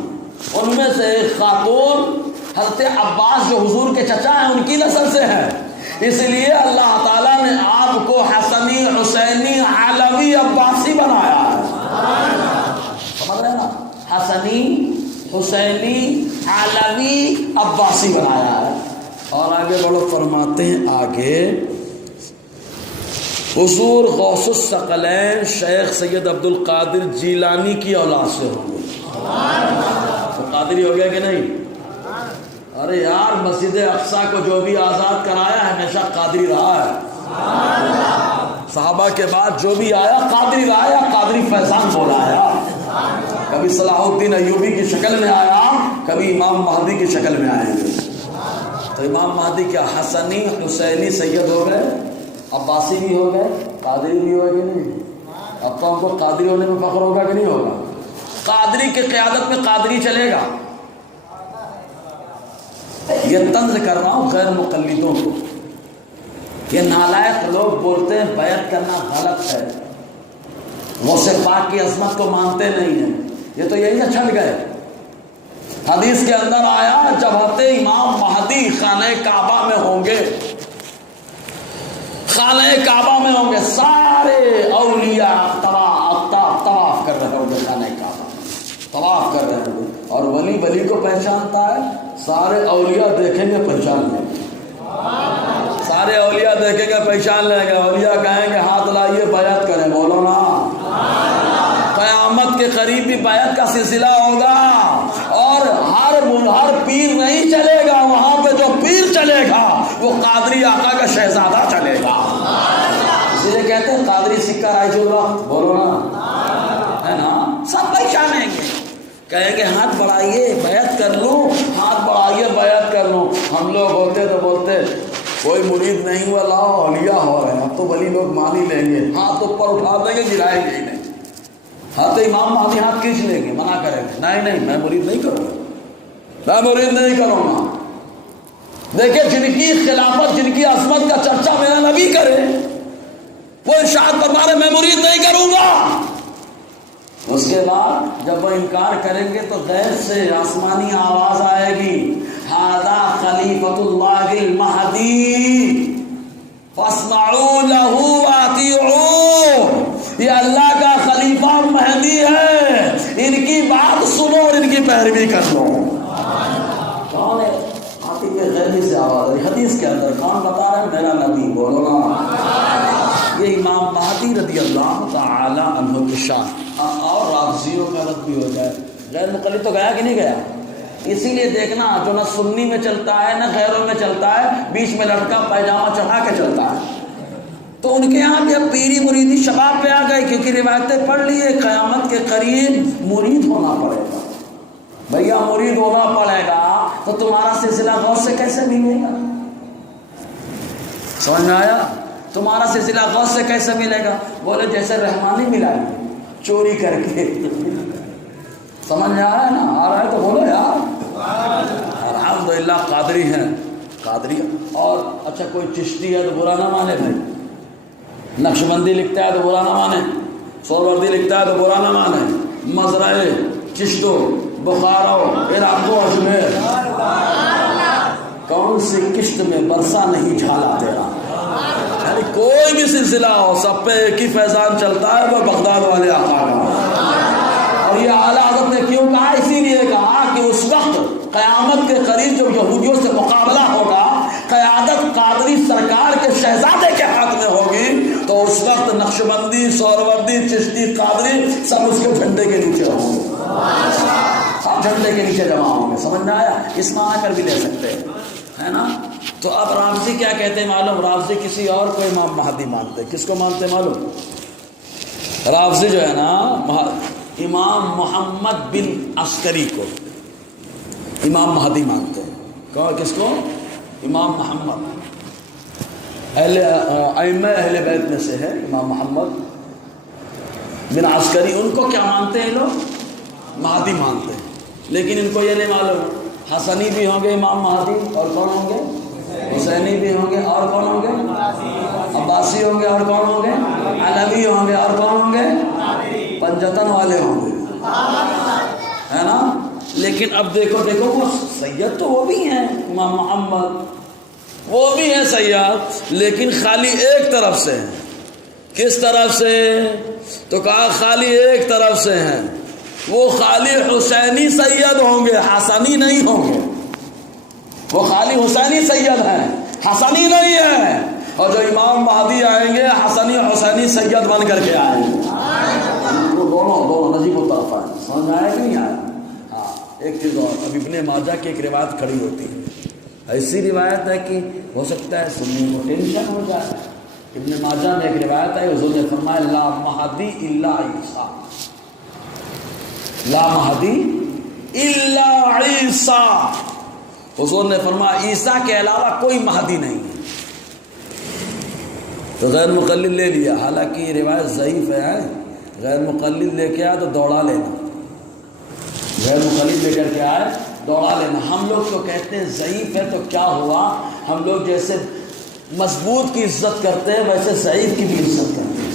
ان میں سے ایک خاتون حضرت عباس جو حضور کے چچا ہیں ان کی نسل سے ہے، اس لیے اللہ تعالیٰ نے آپ کو حسنی حسینی علوی عباسی بنایا ہے، سمجھ رہے نا؟ حسنی حسینی علوی عباسی بنایا ہے۔ اور آگے بڑھو فرماتے ہیں، آگے حضور غوث الثقلین شیخ سید عبد القادر جیلانی کی اولاد سے ہوں گے، تو قادری ہو گیا کہ نہیں؟ ارے یار مسجد اقصی کو جو بھی آزاد کرایا ہمیشہ قادری رہا ہے، صحابہ کے بعد جو بھی آیا قادری رہا ہے، قادری فیضان بولا ہے، کبھی صلاح الدین ایوبی کی شکل میں آیا، کبھی امام مہدی کی شکل میں آئیں گے۔ تو امام مہدی کیا حسنی حسینی سید ہو گئے، عباسی بھی ہو گئے، قادری بھی ہوئے کہ نہیں؟ اب تو ہم کو قادری ہونے میں فخر ہوگا کہ نہیں ہوگا؟ قادری کی قیادت میں قادری چلے گا۔ یہ طنز کر رہا ہوں غیر مقلدوں کو، یہ نالائق لوگ بولتے ہیں بیعت کرنا غلط ہے، غوث پاک کی عظمت کو مانتے نہیں ہیں، یہ تو یہی سے چھٹ گئے۔ حدیث کے اندر آیا جب حضرت امام مہدی خانہ کعبہ میں ہوں گے، خانہ کعبہ میں ہوں گے، سارے اولیاء طواف کر رہے ہوں گے، خانہ کعبہ طواف کر رہے ہوں گے، اور ولی ولی کو پہچانتا ہے، سارے اولیاء دیکھیں گے پہچان لیں گے، سارے اولیاء دیکھیں گے پہچان لیں گے، اولیاء کہیں گے ہاتھ لائیے بیعت کریں، بولو نا۔ قیامت کے قریب بھی بیعت کا سلسلہ ہوگا، اور ہر پیر نہیں چلے گا، وہاں پہ جو پیر چلے گا وہ قادری آقا کا شہزادہ چلے گا، اسی لیے کہتے ہیں قادری سکہ رائج اللہ، بولو نا، ہے نا؟ سب پہچانیں گے، کہیں گے ہاتھ بڑھائیے بیعت کر لوں، ہاتھ بڑھائیے بیعت کر لوں۔ ہم لوگ ہوتے تو بولتے کوئی مرید نہیں ہوا، لاؤ اولیاء ہو رہے ہیں، اب تو ولی لوگ مان ہی لیں گے، ہاتھ اوپر اٹھا دیں گے، گرائیں گے ہی نہیں، ہاتھ امام مہدی ہاتھ کھینچ لیں گے، منع کریں گے، نہیں میں مرید نہیں کروں گا، میں مرید نہیں کروں گا۔ دیکھیں جن کی خلافت جن کی عظمت کا چرچا میرا نبی کرے، وہ ارشاد فرما رہے میں مرید نہیں کروں گا، اس کے بعد جب وہ انکار کریں گے تو غیر سے آسمانی آواز آئے گی، ھذا خلیفۃ اللہ المہدی فاسمعوا لہ واطیعوا، یہ اللہ کا خلیفہ مہدی ہے، ان کی بات سنو اور ان کی پیروی کر لو۔ کون ہے؟ آتی کے غیبی سے آواز ہے، حدیث کے اندر کون بتا رہا ہے؟ میرا نبی، بولو نا۔ یہ امام مہدی رضی اللہ تعالی عنہ کی شان۔ اور رافضیوں کا رد بھی ہو جائے، غیر مقلد تو گیا کہ نہیں گیا؟ اسی لیے دیکھنا جو نہ سنی میں چلتا ہے نہ غیروں میں چلتا ہے، بیچ میں لڑکا پائجامہ چڑھا کے چلتا ہے، تو ان کے یہاں بھی اب پیری مریدی شباب پہ آ گئے، کیونکہ روایتیں پڑھ لیے قیامت کے قریب مرید ہونا پڑے گا۔ بھیا مرید ہونا پڑے گا تو تمہارا سلسلہ غوث سے کیسے ملے گا؟ سمجھ میں آیا؟ تمہارا سلسلہ غوث سے کیسے ملے گا؟ بولے جیسے رحمانی ملا چوری کر کے۔ سمجھ میں آ رہا ہے نا؟ آ رہا ہے تو بولو یار۔ الحمدللہ قادری ہیں، قادری اور اچھا کوئی چشتی ہے تو برا نہ مانے بھائی، نقشبندی لکھتا ہے تو برا نہ مانے، سہروردی لکھتا ہے تو برا نہ مانے، مزرعے چشتو بخارو عراق و اجمیر، کون سی قسط میں برسا نہیں جھالا تیرا، یعنی کوئی بھی سلسلہ ہو سب پہ ایک ہی فیضان چلتا ہے، وہ بغداد والے آقا کا۔ اور یہ اعلیٰ حضرت نے کیوں کہا؟ اسی لیے کہا کہ اس وقت قیامت کے قریب جب یہودیوں سے مقابلہ ہوگا، قیادت قادری سرکار کے شہزادے کے ہاتھ میں ہوگی، تو اس وقت نقشبندی سہروردی چشتی قادری سب اس کے جھنڈے کے نیچے ہوں گے، سب جھنڈے کے نیچے جمع ہوں گے۔ سمجھ میں آیا؟ اس میں آ کر بھی لے سکتے ہیں، ہے نا؟ تو اب رافضی کیا کہتے ہیں معلوم؟ رافضی کسی اور کو امام مہدی مانتے ہیں۔ کس کو مانتے ہیں معلوم؟ رافضی جو ہے نا امام محمد بن عسکری کو امام مہدی مانتے ہیں۔ کس کو؟ امام محمد، ائمہ اہل بیت میں سے ہے امام محمد بن عسکری۔ ان کو کیا مانتے ہیں لوگ؟ مہدی مانتے ہیں، لیکن ان کو یہ نہیں معلوم حسنی بھی ہوں گے امام مہدی، اور کون ہوں گے؟ حسینی بھی ہوں گے، اور کون ہوں گے؟ عباسی ہوں گے، اور کون ہوں گے؟ علوی ہوں گے، اور کون ہوں گے؟ پنجتن والے ہوں گے، ہے نا؟ لیکن اب دیکھو وہ سید تو وہ بھی ہیں، امام محمد وہ بھی ہیں سید، لیکن خالی ایک طرف سے ہیں۔ کس طرف سے؟ تو کہا خالی ایک طرف سے ہیں، وہ خالی حسینی سید ہوں گے، حسنی نہیں ہوں گے۔ وہ خالی حسینی سید ہیں، حسنی نہیں ہیں۔ اور جو امام مہدی آئیں گے حسنی حسینی سید بن کر کے آئیں گے، دونوں نجیب و طرف آئیں۔ سمجھ میں آیا کہ نہیں آیا؟ ہاں، ایک چیز اور، اب ابن ماجہ کی ایک روایت کھڑی ہوتی ہے، ایسی روایت ہے کہ ہو سکتا ہے سننے کو ٹینشن ہو جائے۔ ابن ماجہ میں ایک روایت ہے، حضور نے فرمایا لا مہدی الا عیسیٰ، لا مہدی الا عیسیٰ۔ حضور نے فرمایا عیسیٰ کے علاوہ کوئی مہدی نہیں ہے۔ تو غیر مقلد لے لیا، حالانکہ یہ روایت ضعیف ہے، غیر مقلد لے کے آئے تو دوڑا لینا، غیر مقلد لے کر کے آئے دوڑا لینا۔ ہم لوگ تو کہتے ہیں ضعیف ہے تو کیا ہوا، ہم لوگ جیسے مضبوط کی عزت کرتے ہیں ویسے ضعیف کی بھی عزت کرتے ہیں۔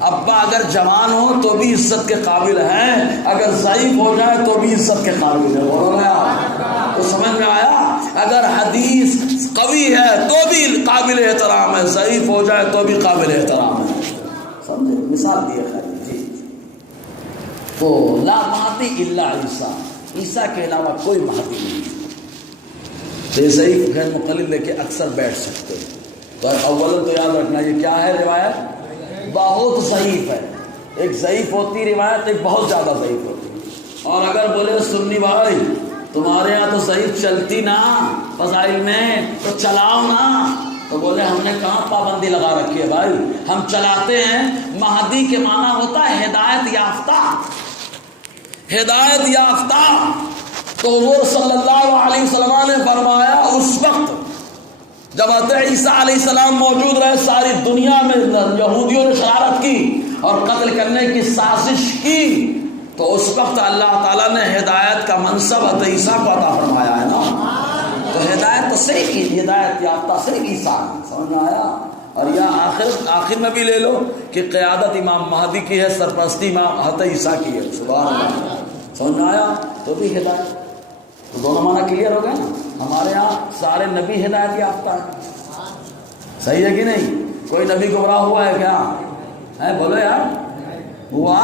ابا اگر جوان ہو تو بھی عزت کے قابل ہیں، اگر ضعیف ہو جائے تو بھی عزت کے قابل ہے۔ بولو نا، تو سمجھ میں آیا؟ اگر حدیث قوی ہے تو بھی قابل احترام ہے، ضعیف ہو جائے تو بھی قابل احترام ہے۔ سمجھے؟ مثال دیے خیر جی۔ تو لا مہدی الا عیسیٰ، عیسیٰ کے علاوہ کوئی مہدی نہیں۔ تو ضعیف غیر مقلد لے کے اکثر بیٹھ سکتے ہیں۔ تو اولا تو یاد رکھنا یہ کیا ہے روایت؟ بہت ضعیف ہے۔ ایک ضعیف ہوتی روایت، ایک بہت زیادہ ضعیف ہوتی۔ اور اگر بولے سنی بھائی تمہارے یہاں تو ضعیف چلتی نا فضائل میں، تو چلاؤ نا، تو بولے ہم نے کہاں پابندی لگا رکھی ہے بھائی، ہم چلاتے ہیں۔ مہدی کے معنی ہوتا ہے ہدایت یافتہ، ہدایت یافتہ۔ تو حضور صلی اللہ علیہ وسلم نے فرمایا اس وقت جب حضرت عیسیٰ علیہ السلام موجود رہے، ساری دنیا میں یہودیوں نے شرارت کی اور قتل کرنے کی سازش کی، تو اس وقت اللہ تعالیٰ نے ہدایت کا منصب حضرت عیسیٰ کو عطا فرمایا ہے نا۔ تو ہدایت تو صرف ہدایت یافتہ صرف عیسیٰ ہے، سمجھ میں آیا؟ اور یا آخر میں بھی لے لو کہ قیادت امام مہدی کی ہے، سرپرستی امام حضرت عیسیٰ کی ہے۔ سبحان اللہ، سمجھ میں آیا؟ تو بھی ہدایت، تو دونوں معنی کلیئر ہو گئے نا۔ ہمارے ہاں سارے نبی ہدایت یافتہ ہے، صحیح ہے کہ نہیں؟ کوئی نبی گمراہ ہوا ہے کیا؟ ہے بولو یار، ہوا؟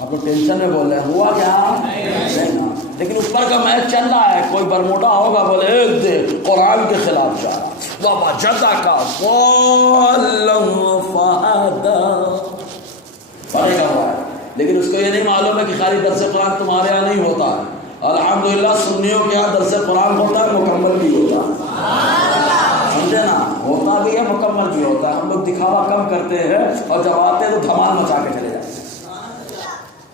آپ لوگ ٹینشن میں بول رہے ہیں، ہوا کیا؟ نہیں نا، لیکن اوپر کا میچ چل رہا ہے، کوئی برموڈا ہوگا بولے ایک دے قرآن کے خلاف جا رہا، بابا جدا کا پڑھے گا ہوا ہے، لیکن اس کو یہ نہیں معلوم ہے کہ خالی درس قرآن تمہارے یہاں نہیں ہوتا ہے، الحمدللہ سنیوں کے یہاں درس قرآن ہوتا ہے، مکمل بھی ہوتا ہے، سمجھے نا؟ ہوتا بھی ہے، مکمل بھی ہوتا ہے۔ ہم لوگ دکھاوا کم کرتے ہیں اور جب آتے ہیں تو دھمال مچا کے چلے جاتے ہیں۔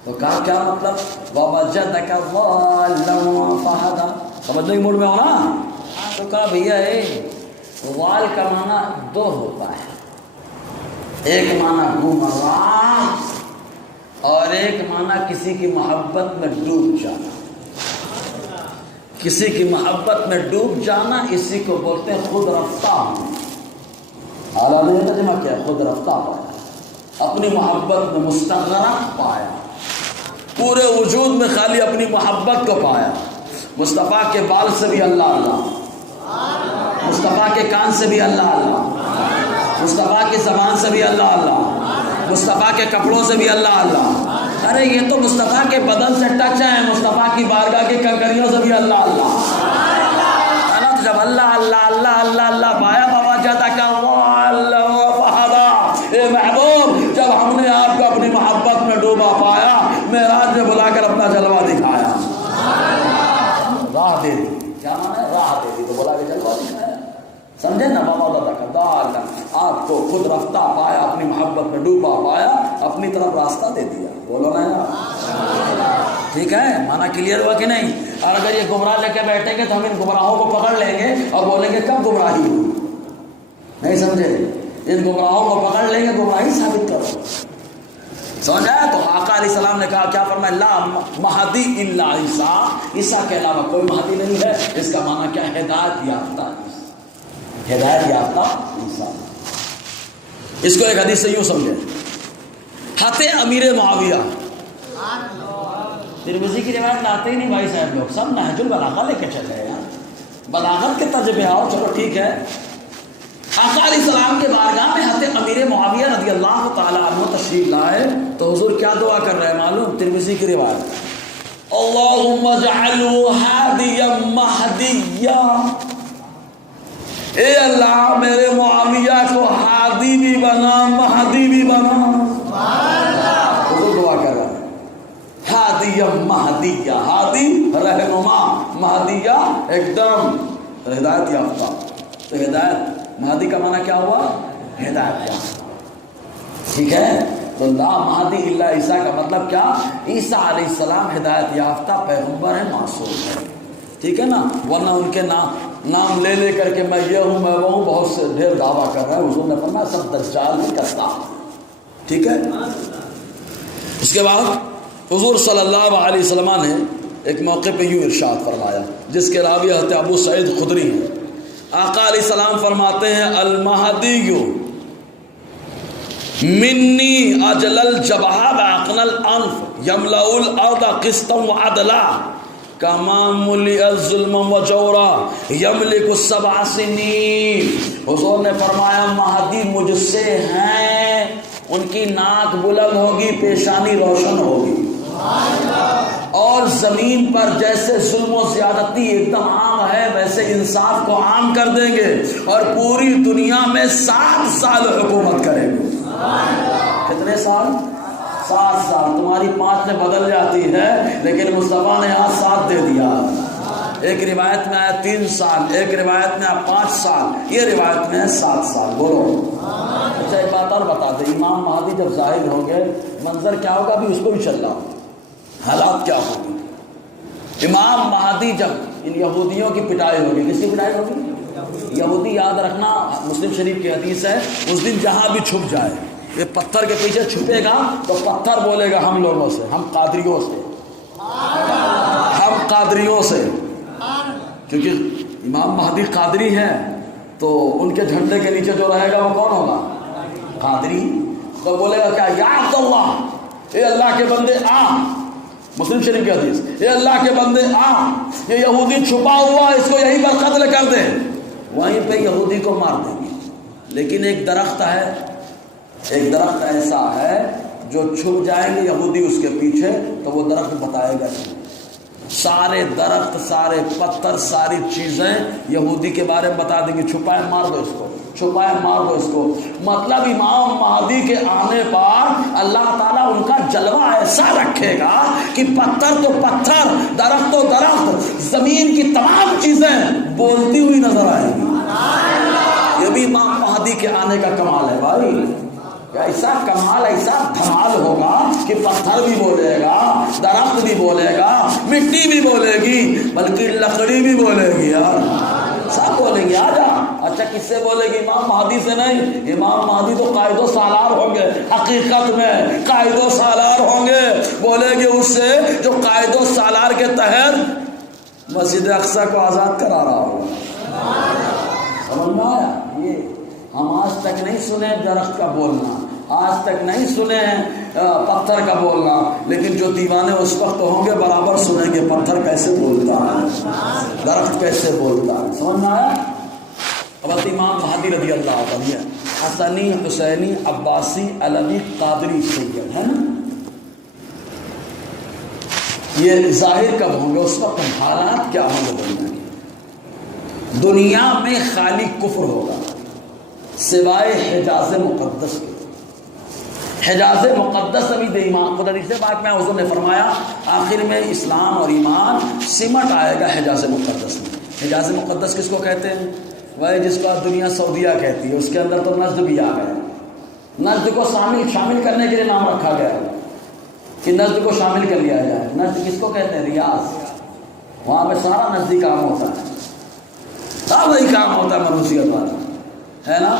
تو کہا کیا مطلب؟ وَوَجَدَكَ ضَالًّا فَهَدَىٰ، سمجھنے کے موڈ میں ہونا؟ تو کہا بھیا وال کا معنی دو ہوتا ہے، ایک معنی گمراہ اور ایک معنی کسی کی محبت میں ڈوب جانا۔ کسی کی محبت میں ڈوب جانا اسی کو بولتے ہیں خود رفتہ ہونا۔ اعلیٰ نے یہ ترجمہ کیا، خود رفتہ پایا، اپنی محبت میں مستغرق پایا، پورے وجود میں خالی اپنی محبت کو پایا۔ مصطفیٰ کے بال سے بھی اللہ اللہ، مصطفیٰ کے کان سے بھی اللہ اللہ، مصطفیٰ کی زبان سے بھی اللہ اللہ، مصطفیٰ کے کپڑوں سے بھی اللہ اللہ۔ ارے یہ تو مصطفیٰ کے بدن سے ٹچ ہے، مصطفیٰ کی بارگاہ کی کنکریوں سے بھی اللہ اللہ، ہے نا؟ تو جب اللہ اللہ اللہ اللہ اللہ پایا، بابا جاتا کیا اے محبوب، جب ہم نے آپ کو اپنی محبت میں ڈوبا پایا، معراج میں بلا کر اپنا جلوہ دکھایا، راہ دے دی۔ کیا مانا ہے؟ راہ دے دی، تو بلا کے جلوہ دکھایا، سمجھے نا؟ بابا دادا آپ کو خود رفتہ پایا، اپنی محبت میں ڈوبا پایا، اپنی طرف راستہ دے دیا۔ بولو نا یار، ٹھیک ہے؟ مانا کلیئر ہوا کہ نہیں؟ اور اگر یہ گمراہ لے کے بیٹھیں گے تو ہم ان گمراہوں کو پکڑ لیں گے اور بولیں گے کب گمراہی ہوئی، نہیں سمجھے؟ ان گمراہوں کو پکڑ لیں گے، گمراہی ثابت کرو، سمجھ آیا؟ تو آقا علیہ السلام نے کہا، کیا فرمایا؟ لا مہدی الا عیسیٰ، عیسیٰ کے علاوہ کوئی مہدی نہیں ہے۔ اس کا معنی کیا؟ ہدایت یافتہ، ہدایت یافتہ عیسیٰ۔ اس کو ایک حدیث سے یوں سمجھے، ہاتھے امیر معاویہ، ترمذی کی روایت لاتے ہی نہیں بھائی صاحب لوگ، سب نہج البلاغہ لے کے چل رہے ہیں، بلاغت کے ترجمے آؤ، چلو ٹھیک ہے۔ آقا علیہ السلام کے بارگاہ میں حضرت امیر معاویہ رضی اللہ تعالیٰ عنہ تشریف لائے تو حضور کیا دعا کر رہے ہیں معلوم؟ ترمذی کی روایت، اللہم اجعلہ ہادیا مہدیا، اے اللہ میرے معاویہ کو ہادی بھی بنا، مہدی بھی بنا۔ حضور دعا کر رہے ہیں، ہادیا مہدیا، ہادی رہنما، مہدیا ایک دم ہدایت یافتہ۔ تو ہدایت مہدی کا معنی کیا ہوا؟ ہدایت یافتہ، ٹھیک ہے؟ تو لا مہدی الا عیسیٰ کا مطلب کیا؟ عیسیٰ علیہ السلام ہدایت یافتہ پیغمبر ہیں، معصوم ہیں، ٹھیک ہے نا؟ ورنہ ان کے نام لے لے کر کے میں یہ ہوں میں وہ ہوں، بہت سے ڈھیر دعویٰ کر رہے ہیں۔ حضور نے فرمایا سب دجال ہی کرتا، ٹھیک ہے؟ اس کے بعد حضور صلی اللہ علیہ وسلم نے ایک موقع پہ یوں ارشاد فرمایا، جس کے راوی حضرت ابو سعید خدری ہیں۔ آقا علیہ السلام فرماتے ہیں، المہدی منی اجل الجبہہ واقن الانف یملأ الارض قسطا وعدلا کما ملئ الظلم وجورا یملک السبع سنین۔ حضور نے فرمایا مہدی مجھ سے ہیں، ان کی ناک بلند ہوگی، پیشانی روشن ہوگی، اور زمین پر جیسے ظلم و زیادتی ایک دم عام ہے ویسے انصاف کو عام کر دیں گے، اور پوری دنیا میں 7 سال حکومت کریں گے۔ کتنے سال؟ 7 سال۔ تمہاری 5 میں بدل جاتی ہے، لیکن مصطفیٰ نے یہاں 7 دے دیا۔ ایک روایت میں آیا 3 سال، ایک روایت میں آیا 5 سال، یہ روایت میں ہے 7 سال۔ بولو۔ اچھا ایک بات اور بتا دیں، امام مہدی جب ظاہر ہو گئے منظر کیا ہوگا؟ ابھی اس کو بھی چل رہا ہو، حالات کیا ہوگی؟ امام مہدی جب ان یہودیوں کی پٹائی ہوگی، کس کی پٹائی ہوگی؟ یہودی، یاد رکھنا مسلم شریف کی حدیث ہے، اس دن جہاں بھی چھپ جائے، یہ پتھر کے پیچھے چھپے گا تو پتھر بولے گا ہم لوگوں سے، ہم قادریوں سے، ہم قادریوں سے، کیونکہ امام مہدی قادری ہے، تو ان کے جھنڈے کے نیچے جو رہے گا وہ کون ہوگا؟ قادری. تو بولے گا کیا یا عبداللہ، اے اللہ کے بندے آ. مسلم شریف کی حدیث، اے اللہ کے بندے آ، یہ یہودی چھپا ہوا ہے، اس کو یہیں پر قتل کر دیں. وہیں پہ یہودی کو مار دیں گے. لیکن ایک درخت ہے، ایک درخت ایسا ہے جو چھپ جائیں گے یہودی اس کے پیچھے تو وہ درخت بتائے گا. سارے درخت، سارے پتھر، ساری چیزیں یہودی کے بارے میں بتا دیں گے. چھپائے مار دو اس کو، چھپائے مار دو اس کو. مطلب امام مہدی کے آنے پر اللہ تعالیٰ ان کا جلوہ ایسا رکھے گا کہ پتھر تو پتھر، درخت تو درخت، زمین کی تمام چیزیں بولتی ہوئی نظر آئیں گی. یہ بھی امام مہدی کے آنے کا کمال ہے بھائی. ایسا کمال، ایسا دھمال ہوگا کہ پتھر بھی بولے گا، درخت بھی بولے گا، مٹی بھی بولے گی، بلکہ لکڑی بھی بولے گی. یار سب بولیں گے. آجا. اچھا کس سے بولے گی؟ امام مہدی سے نہیں. امام مہدی تو قائد و سالار ہوں گے، حقیقت میں قائد و سالار ہوں گے. بولے گے اس سے جو قائد و سالار کے تحت مسجد اقصی کو آزاد کرا رہا ہوگا. سمجھ میں آیا؟ یہ ہم آج تک نہیں سنے درخت کا بولنا، آج تک نہیں سنے پتھر کا بولنا، لیکن جو دیوانے اس وقت ہوں گے برابر سنیں گے پتھر کیسے بولتا ہے، درخت کیسے بولتا ہے. سمجھ میں آیا؟ اب امام مہدی رضی اللہ عنہ حسنی، حسینی، عباسی، علوی، قادری، سید ہے نا. یہ ظاہر کب ہوں گے؟ اس وقت حالات کیا ہوں گے دنیا کے؟ دنیا میں خالی کفر ہوگا سوائے حجاز مقدس کے. حجاز مقدس ابھی بے ایمان خدا سے بات میں حضور نے فرمایا آخر میں اسلام اور ایمان سمٹ آئے گا حجاز مقدس میں. حجاز مقدس کس کو کہتے ہیں؟ وہ جس کا دنیا سعودیہ کہتی ہے. اس کے اندر تو نجد بھی آ گیا. نجد کو شامل کرنے کے لیے نام رکھا گیا ہے کہ نجد کو شامل کر لیا جائے. نجد کس کو کہتے ہیں؟ ریاض. وہاں پہ سارا نجدی کام ہوتا ہے، سب وہی کام ہوتا ہے منوسیت والا، ہے نا.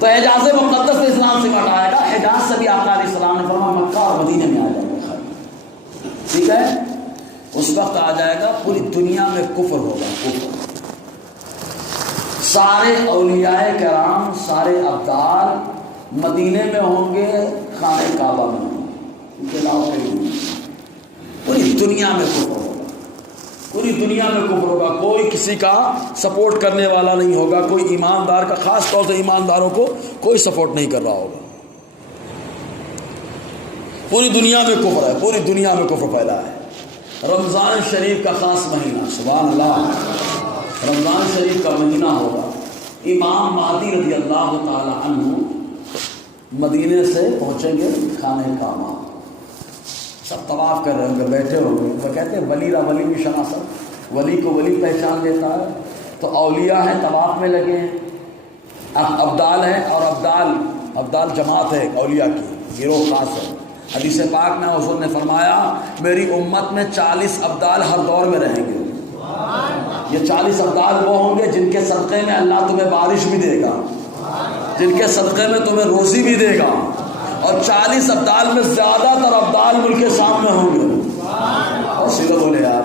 تو حجاز مقدس میں اسلام سمٹ آئے گا. حجاز سے بھی آقا علیہ السلام نے فرمایا مکہ اور مدینے میں آ جائے گا. ٹھیک ہے. اس وقت آ جائے گا پوری دنیا میں کفر ہوگا. کفر. سارے اولیاء کرام، سارے ابدال مدینے میں ہوں گے، خانہ کعبہ میں ہوں گے، ان کے علاوہ کہیں نہیں. پوری دنیا میں کفر ہوگا. پوری دنیا میں کفر ہوگا. کوئی کسی کا سپورٹ کرنے والا نہیں ہوگا. کوئی ایماندار کا، خاص طور سے ایمانداروں کو کوئی سپورٹ نہیں کر رہا ہوگا. پوری دنیا میں کفر ہے، پوری دنیا میں کفر پھیلا ہے. رمضان شریف کا خاص مہینہ، سبحان اللہ، رمضان شریف کا مہینہ ہوگا. امام مہدی رضی اللہ تعالی عنہ مدینے سے پہنچیں گے خانہ کعبہ. سب طواف کر رہے ہوں گے، بیٹھے ہوں گے. تو کہتے ہیں ولی را ولی بھی شناست، ولی کو ولی پہچان دیتا ہے. تو اولیاء ہیں طواف میں لگے ہیں، ابدال ہیں، اور ابدال جماعت ہے اولیاء کی، گروہ خاص ہے. حدیث پاک میں حضور نے فرمایا میری امت میں 40 ابدال ہر دور میں رہیں گے. یہ 40 ابدال وہ ہوں گے جن کے صدقے میں اللہ تمہیں بارش بھی دے گا، جن کے صدقے میں تمہیں روزی بھی دے گا. اور 40 ابدال میں زیادہ تر ابدال ملک شام میں ہوں گے. اور سیدھے بولے یار،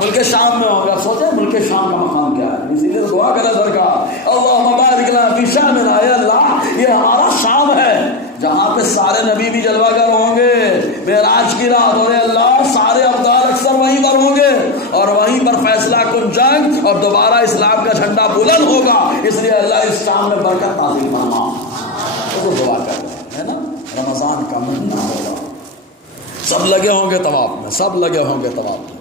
ملک شام میں ہوگا. سوچیں ملک شام کا مقام کیا ہے. اسی لیے دعا کرے سرکار اللہم بارک لنا فی شامنا، اے اللہ یہ ہمارا شام ہے جہاں پہ سارے نبی بھی جلوہ گر ہوں گے معراج کی رات. اور اے اللہ سارے ابدال اکثر وہیں پر ہوں گے اور وہیں پر فیصلہ کن جنگ اور دوبارہ اسلام کا جھنڈا بلند ہوگا. اس لیے اللہ اس شام میں برکت نازل فرما. تو دعا کر رہے ہیں نا. رمضان کا مہینہ ہوگا، سب لگے ہوں گے طواف میں، سب لگے ہوں گے طواف میں،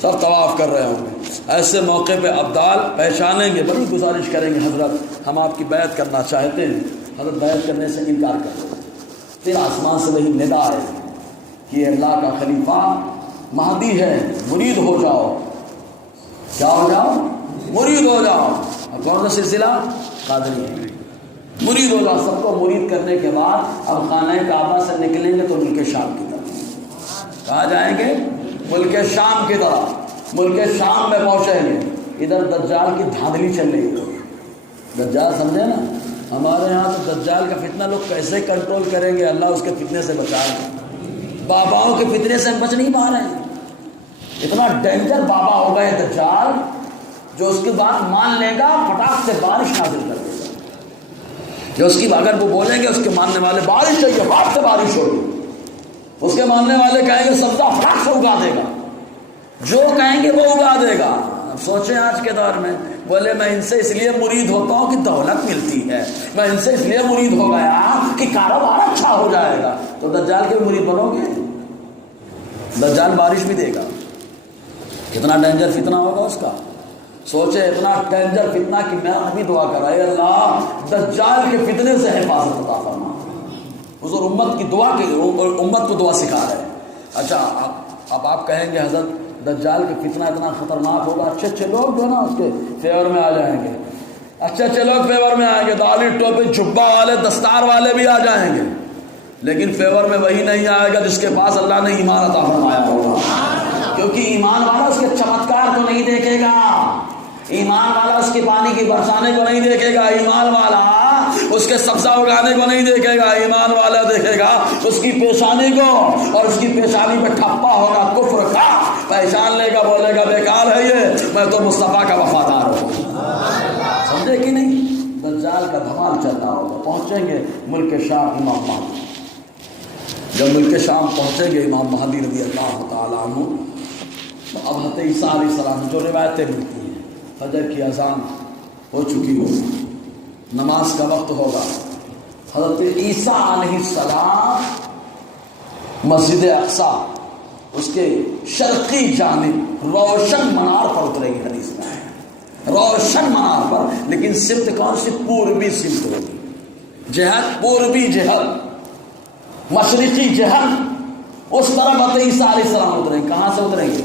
سب طواف کر رہے ہوں گے. ایسے موقع پہ ابدال پہچانیں گے. بڑی گزارش کریں گے حضرت ہم آپ کی بیعت کرنا چاہتے ہیں. حضرت بیعت کرنے سے انکار کر دو. پھر آسمان سے وہی ندا ہے کہ اللہ کا خلیفہ مہدی ہے، مرید ہو جاؤ. کیا ہو جاؤ؟ مرید ہو جاؤ. اور کون سا سلسلہ؟ قادری. مرید ہو جاؤ. سب کو مرید کرنے کے بعد اب خانہ کعبہ سے نکلیں گے تو ملک شام کی طرف. کہاں جائیں گے؟ ملک شام کی طرف. ملک شام میں پہنچیں گے. ادھر دجال کی دھاندلی چل رہی ہے. دجال سمجھے نا، ہمارے یہاں تو دجال کا فتنہ لوگ کیسے کنٹرول کریں گے، اللہ اس کے فتنے سے بچائے. باباؤں کے فتنے سے بچ نہیں پا رہے ہیں. اتنا ڈینجر بابا ہوگا یہ دجال جو اس کی بات مان لے گا پٹاخ سے بارش نازل کر دے گا. جو اس کی اگر وہ بولیں گے اس کے ماننے والے بارش چاہیے بات سے بارش ہوگی، اس کے ماننے والے کہیں گے سبزہ پٹاخ سے اگا دے گا، جو کہیں گے وہ اگا دے گا. اب سوچیں آج کے دور میں بولے میں ان سے اس لیے مرید ہوتا ہوں کہ دولت ملتی ہے، میں ان سے اس لیے مرید ہو گیا کہ کاروبار اچھا ہو جائے گا، تو دجال کے مرید بنو گے؟ دجال بارش بھی دے گا. کتنا ڈینجر فتنہ ہوگا اس کا. سوچے اتنا ڈینجر فتنہ کہ میں ابھی دعا کر رہا ہے اللہ دجال کے فتنے سے حفاظت عطا فرما. حضور امت کی دعا کی امت کو دعا سکھا رہے ہیں. اچھا اب آپ کہیں گے حضرت دجال کے فتنہ اتنا خطرناک ہوگا، اچھے اچھے لوگ جو ہے نا اس کے فیور میں آ جائیں گے، اچھے اچھے لوگ فیور میں آئیں گے، داڑھی ٹوپی جھبا والے دستار والے بھی آ جائیں گے، لیکن فیور میں وہی نہیں آئے گا جس کے پاس اللہ نے ایمان عطا فرمایا ہوگا. کیونکہ ایمان والا اس کے چمتکار کو نہیں دیکھے گا، ایمان والا اس کے پانی کی برسانے کو نہیں دیکھے گا، ایمان والا اس کے سبزہ اگانے کو نہیں دیکھے گا، ایمان والا دیکھے گا اس کی پیشانی کو، اور اس کی پیشانی پہ ٹھپا ہوگا کفر کا، پہچان لے گا، بولے گا بیکار ہے یہ، میں تو مصطفیٰ کا وفادار ہوں. سمجھے کہ نہیں؟ دجال کا دھمال چل رہا ہوگا. پہنچیں گے ملک شام امام مہدی. جب ملک شام پہنچیں گے امام مہدی رضی اللہ تعالیٰ عنہ، تو اب حضرت عیسیٰ علیہ السلام جو روایتیں ملتی ہیں فجر کی اذان ہو چکی ہوگی، نماز کا وقت ہوگا، حضرت عیسیٰ علیہ السلام مسجد اقصیٰ اس کے شرقی جانب روشن منار پر اترے گی. حدیث میں ہے روشن منار پر، لیکن سمت کون سی؟ پوربی سمت ہوگی، جہت پوربی جہت، مشرقی جہت، اس طرف حضرت عیسیٰ علیہ السلام اتریں گے. کہاں سے اتریں گے؟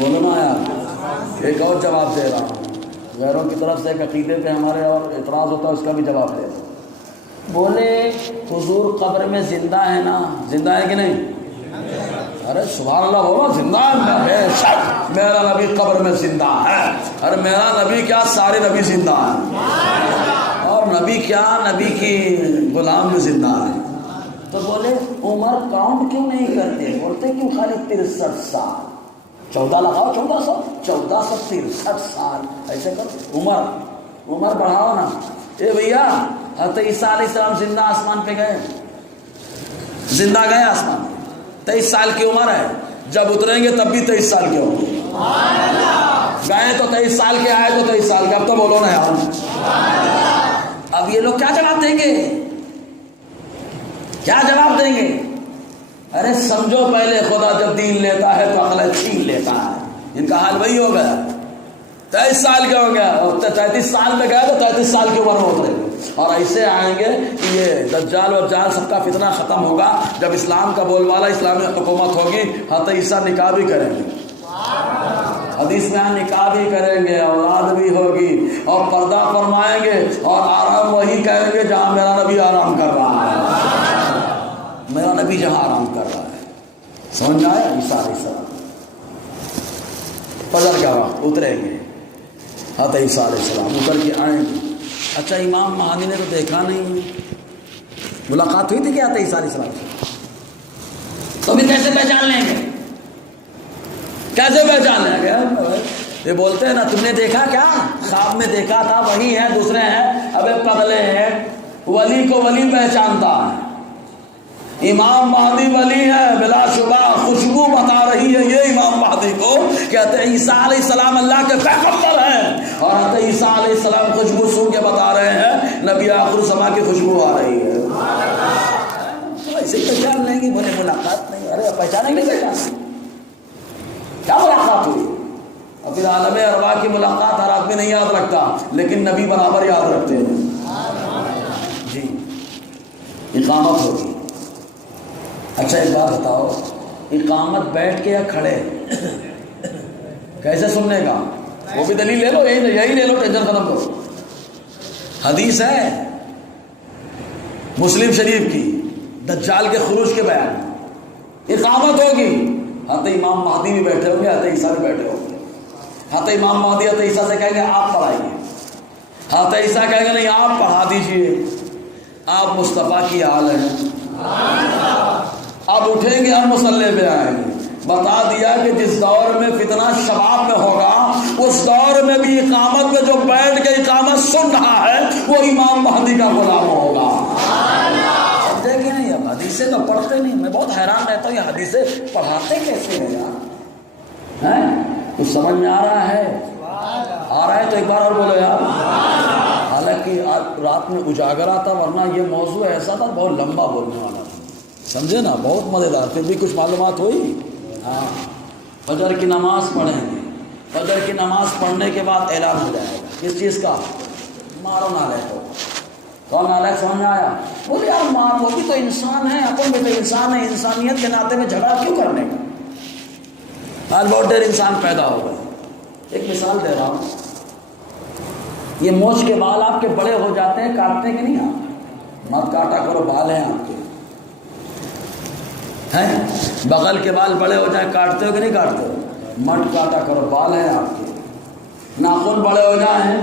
بولو نا یار، ایک اور جواب دے رہا ہوں. غیروں کی طرف سے ایک عقیدے پہ ہمارے اور اعتراض ہوتا ہے، اس کا بھی جواب دے دو. بولے حضور قبر میں زندہ ہے نا؟ زندہ ہے کہ نہیں؟ ارے سبحان اللہ بولو، زندہ ہے بے شک، میرا نبی قبر میں زندہ ہے. ارے میرا نبی کیا، سارے نبی زندہ ہیں، اور نبی کیا، نبی کی غلام بھی زندہ ہے. تو بولے عمر کاؤنٹ کیوں نہیں کرتے؟ بولتے کیوں خالی 63 سال، 14 لگاؤ، 1463 سال ایسے کرو. عمر بڑھاؤ نا. اے بھیا حضرت عیسیٰ علیہ السلام زندہ آسمان پہ گئے، زندہ گئے آسمان پہ، 23 سال کی عمر ہے، جب اتریں گے تب بھی 23 سال کے ہوں گے. گئے تو 23 سال کے، آئے تو 23 سال کے. اب تو بولو نا یار، اب یہ لوگ کیا جواب دیں گے؟ کیا جواب دیں گے؟ ارے سمجھو پہلے خدا جب دین لیتا ہے تو عقل چھین لیتا ہے. ان کا حال وہی ہو گیا. 23 سال کے ہو گیا، اور 33 سال میں گئے تو 33 سال کی عمر میں اترے گے. اور ایسے آئیں گے کہ یہ دجال اور جال سب کا فتنہ ختم ہوگا. جب اسلام کا بول والا اسلامی حکومت ہوگی، حضرت عیسیٰ نکاح بھی کریں گے. حدیث میں نکاح بھی کریں گے، اولاد بھی ہوگی، اور پردہ فرمائیں گے، اور آرام وہی کریں گے جہاں میرا نبی آرام کر رہا ہے. میرا نبی جہاں آرام کر رہا ہے. سمجھ میں آیا؟ عیسیٰ علیہ السلام فجر کا وقت اتریں گے، حضرت عیسیٰ علیہ السلام اتر کے آئیں گے. اچھا امام مہدی نے تو دیکھا نہیں، ملاقات ہوئی تھی کہ حضرت عیسیٰ علیہ السلام سے؟ تو بھی کیسے پہچان لیں گے؟ کیسے پہچان لیں گے؟ یہ بولتے ہیں نا تم نے دیکھا کیا؟ خواب میں دیکھا تھا، وہی ہے، دوسرے ہیں. ابے پگلے ہیں، ولی کو ولی پہچانتا ہے. امام مہدی ولی ہے بلا شبہ. خوشبو بتا رہی ہے یہ امام مہدی کو، کہتے ہیں عیسیٰ علیہ السلام اللہ کے پیغمبر ہیں، اور حضرت عیسیٰ علیہ السلام خوشبو سو کے بتا رہے ہیں نبی آخر الزمان کی خوشبو آ رہی ہے. تو ایسے پہچان لیں گے. بولے ملاقات نہیں، ارے پہچانیں گے پہچان کیا ملاقات ہوئی؟ اور پھر عالم ارواح کی ملاقات ہر آدمی نہیں یاد رکھتا، لیکن نبی برابر یاد رکھتے ہیں. جی اقامت ہوگی. اچھا ایک بات بتاؤ، اقامت بیٹھ کے یا کھڑے؟ کیسے سننے کا؟ وہ بھی دلیل لے لو، یہی لے لو، ٹینشن ختم کرو. حدیث ہے مسلم شریف کی، دجال کے خروج کے بیان میں اقامت ہوگی. حضرت امام مہدی بھی بیٹھے ہوں گے، حضرت عیسیٰ بھی بیٹھے ہوں گے. حضرت امام مہدی حضرت عیسیٰ سے کہیں گے آپ پڑھائیے، حضرت عیسیٰ کہیں گے نہیں آپ پڑھا دیجئے، آپ مصطفیٰ کی آل ہیں. اب اٹھیں گے ہم مصلی پہ آئیں گے. بتا دیا کہ جس دور میں فتنہ شباب میں ہوگا اس اس دور میں بھی اقامت میں جو بیٹھ کے اقامت سن رہا ہے وہ امام مہدی کا غلام ہوگا. دیکھیں نہیں، اب حدیثیں تو پڑھتے نہیں. میں بہت حیران رہتا ہوں یہ حدیثیں پڑھاتے کیسے ہیں یار؟ کچھ سمجھ میں آ رہا ہے؟ آ رہا ہے تو ایک بار اور بولو یار. حالانکہ رات میں اجاگرا تھا، ورنہ یہ موضوع ایسا تھا بہت لمبا بولنے والا تھا، سمجھے نا، بہت مزیدار. پھر بھی کچھ معلومات ہوئی. ہاں، فجر کی نماز پڑھیں گے. فجر کی نماز پڑھنے کے بعد اعلان ہو جائے گا کس چیز کا؟ مارو نالے کو. کون نالے سمجھ میں آیا؟ بولے یار مار، وہ بھی تو انسان ہے، اپن بھی تو انسان ہے، انسانیت کے ناطے میں جھگڑا کیوں کرنے کا؟ آج بہت دیر انسان پیدا ہو گئے. ایک مثال دے رہا ہوں. یہ مونچھ کے بال آپ کے بڑے ہو جاتے ہیں، کاٹتے کہ نہیں آپ؟ مت کاٹا کرو، بال ہیں آپ کے. ہیں بغل کے بال بڑے ہو جائیں کاٹتے ہو کہ نہیں کاٹتے ہو؟ مت کاٹا کرو، بال ہیں آپ کے. ناخن بڑے ہو جائیں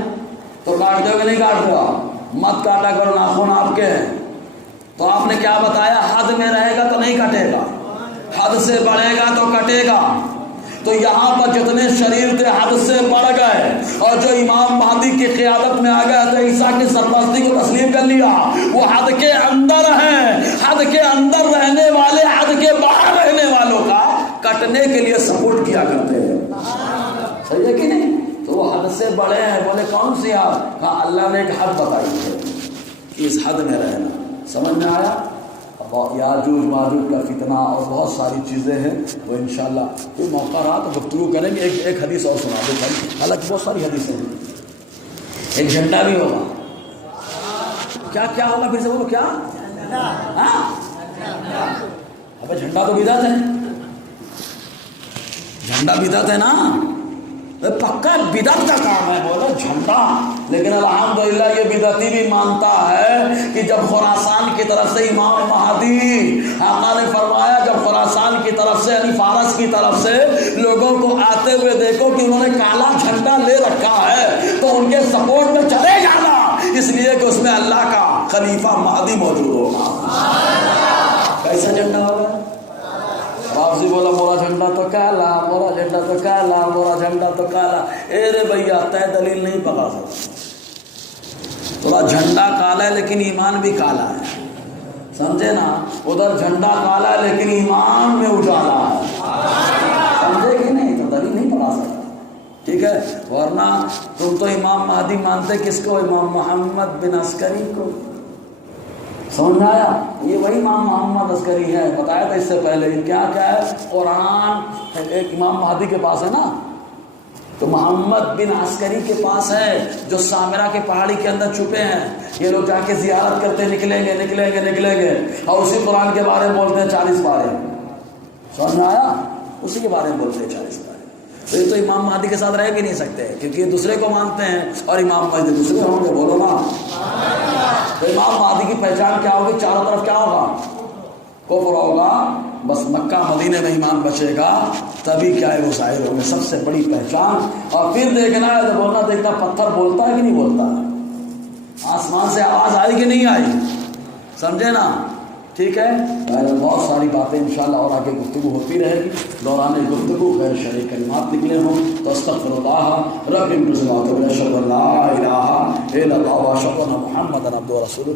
تو کاٹتے ہو کہ نہیں کاٹتے ہو آپ؟ مت کاٹا کرو، ناخن آپ کے ہیں. تو آپ نے کیا بتایا؟ حد میں رہے گا تو نہیں کٹے گا، حد سے بڑھے گا تو کٹے گا. تو یہاں پر جتنے شریر تھے حد سے بڑھ گئے، اور جو امام مہدی کی قیادت میں آ گئے تو عیسیٰ کی سرپرستی کو تسلیم کر لیا. وہ حد کے اندر ہیں، حد کے اندر رہنے والے حد کے باہر رہنے والوں کا کٹنے کے لیے سپورٹ کیا کرتے ہیں. صحیح ہے کہ نہیں؟ تو وہ حد سے بڑے ہیں. بولے کون سی حد؟ کہا اللہ نے ایک حد بتائی ہے کہ اس حد میں رہنا. سمجھ میں آیا؟ یاجوج ماجوج کا فتنہ اور بہت ساری چیزیں ہیں، وہ انشاءاللہ کوئی موقع رہا تو گفتگو کریں گے. ایک حدیث اور سنا دو. حالانکہ بہت ساری حدیثیں ہیں. ایک جھنڈا بھی ہوگا. کیا ہوگا؟ پھر سے بولو کیا؟ ہاں، ابے جھنڈا تو بدعت ہے. جھنڈا بدعت ہے نا، پکا بدعت کا کام ہے. بولو جھنڈا. لیکن الحمدللہ یہ بدعتی بھی مانتا ہے کہ جب خراسان کی طرف سے امام مہدی، آقا نے فرمایا جب خراسان کی طرف سے یعنی فارس کی طرف سے لوگوں کو آتے ہوئے دیکھو کہ انہوں نے کالا جھنڈا لے رکھا ہے تو ان کے سپورٹ میں چلے جانا، اس لیے کہ اس میں اللہ کا خلیفہ مہدی موجود ہوگا. کیسا جھنڈا ہوگا؟ واپسی بولا مورا جھنڈا تو کالا، مورا جھنڈا تو کالا، مورا جھنڈا تو کالا. اے رے بھیا طے دلیل نہیں پکا سکتا. تھوڑا جھنڈا کالا ہے لیکن ایمان بھی کالا ہے، سمجھے نا. ادھر جھنڈا کالا ہے لیکن ایمان میں اجالا ہے، سمجھے کہ نہیں؟ تو دلیل نہیں پکا سکتا. ٹھیک ہے، ورنہ تم تو امام مہدی مانتے کس کو؟ امام محمد بن عسکری کو. سمجھ میں آیا؟ یہ وہی امام محمد عسکری ہے، بتایا تھا اس سے پہلے. کیا ہے؟ قرآن ایک امام مہدی کے پاس ہے نا، تو محمد بن عسکری کے پاس ہے جو سامرا کے پہاڑی کے اندر چھپے ہیں. یہ لوگ جا کے زیارت کرتے نکلیں گے اور اسی قرآن کے بارے میں بولتے ہیں 40 پارے. سمجھ میں آیا؟ اسی کے بارے میں بولتے ہیں 40 پارے. تو یہ تو امام مہدی کے ساتھ رہ بھی نہیں سکتے کیونکہ یہ دوسرے کو مانتے ہیں اور امام مہدی دوسرے ہوں گے. بولو نا. تو امام مہدی کی پہچان کیا ہوگی؟ چاروں طرف کیا ہوگا؟ کفر ہوگا. بس مکہ مدینے میں ایمان بچے گا تبھی کیا ہے وہ ظاہر ہوگا. سب سے بڑی پہچان. اور پھر دیکھنا ہے تو بولنا دیکھنا پتھر بولتا ہے کہ نہیں بولتا ہے؟ آسمان سے آواز آئی کہ نہیں آئی؟ سمجھے نا. ٹھیک ہے، بہت ساری باتیں انشاءاللہ اور آگے گفتگو ہوتی رہے گی. دوران گفتگو غیر شرعی کلمات نکلے ہوں تو استغفر اللہ رب اشهد ان لا اله الا الله واشهد ان محمدا عبده ورسوله.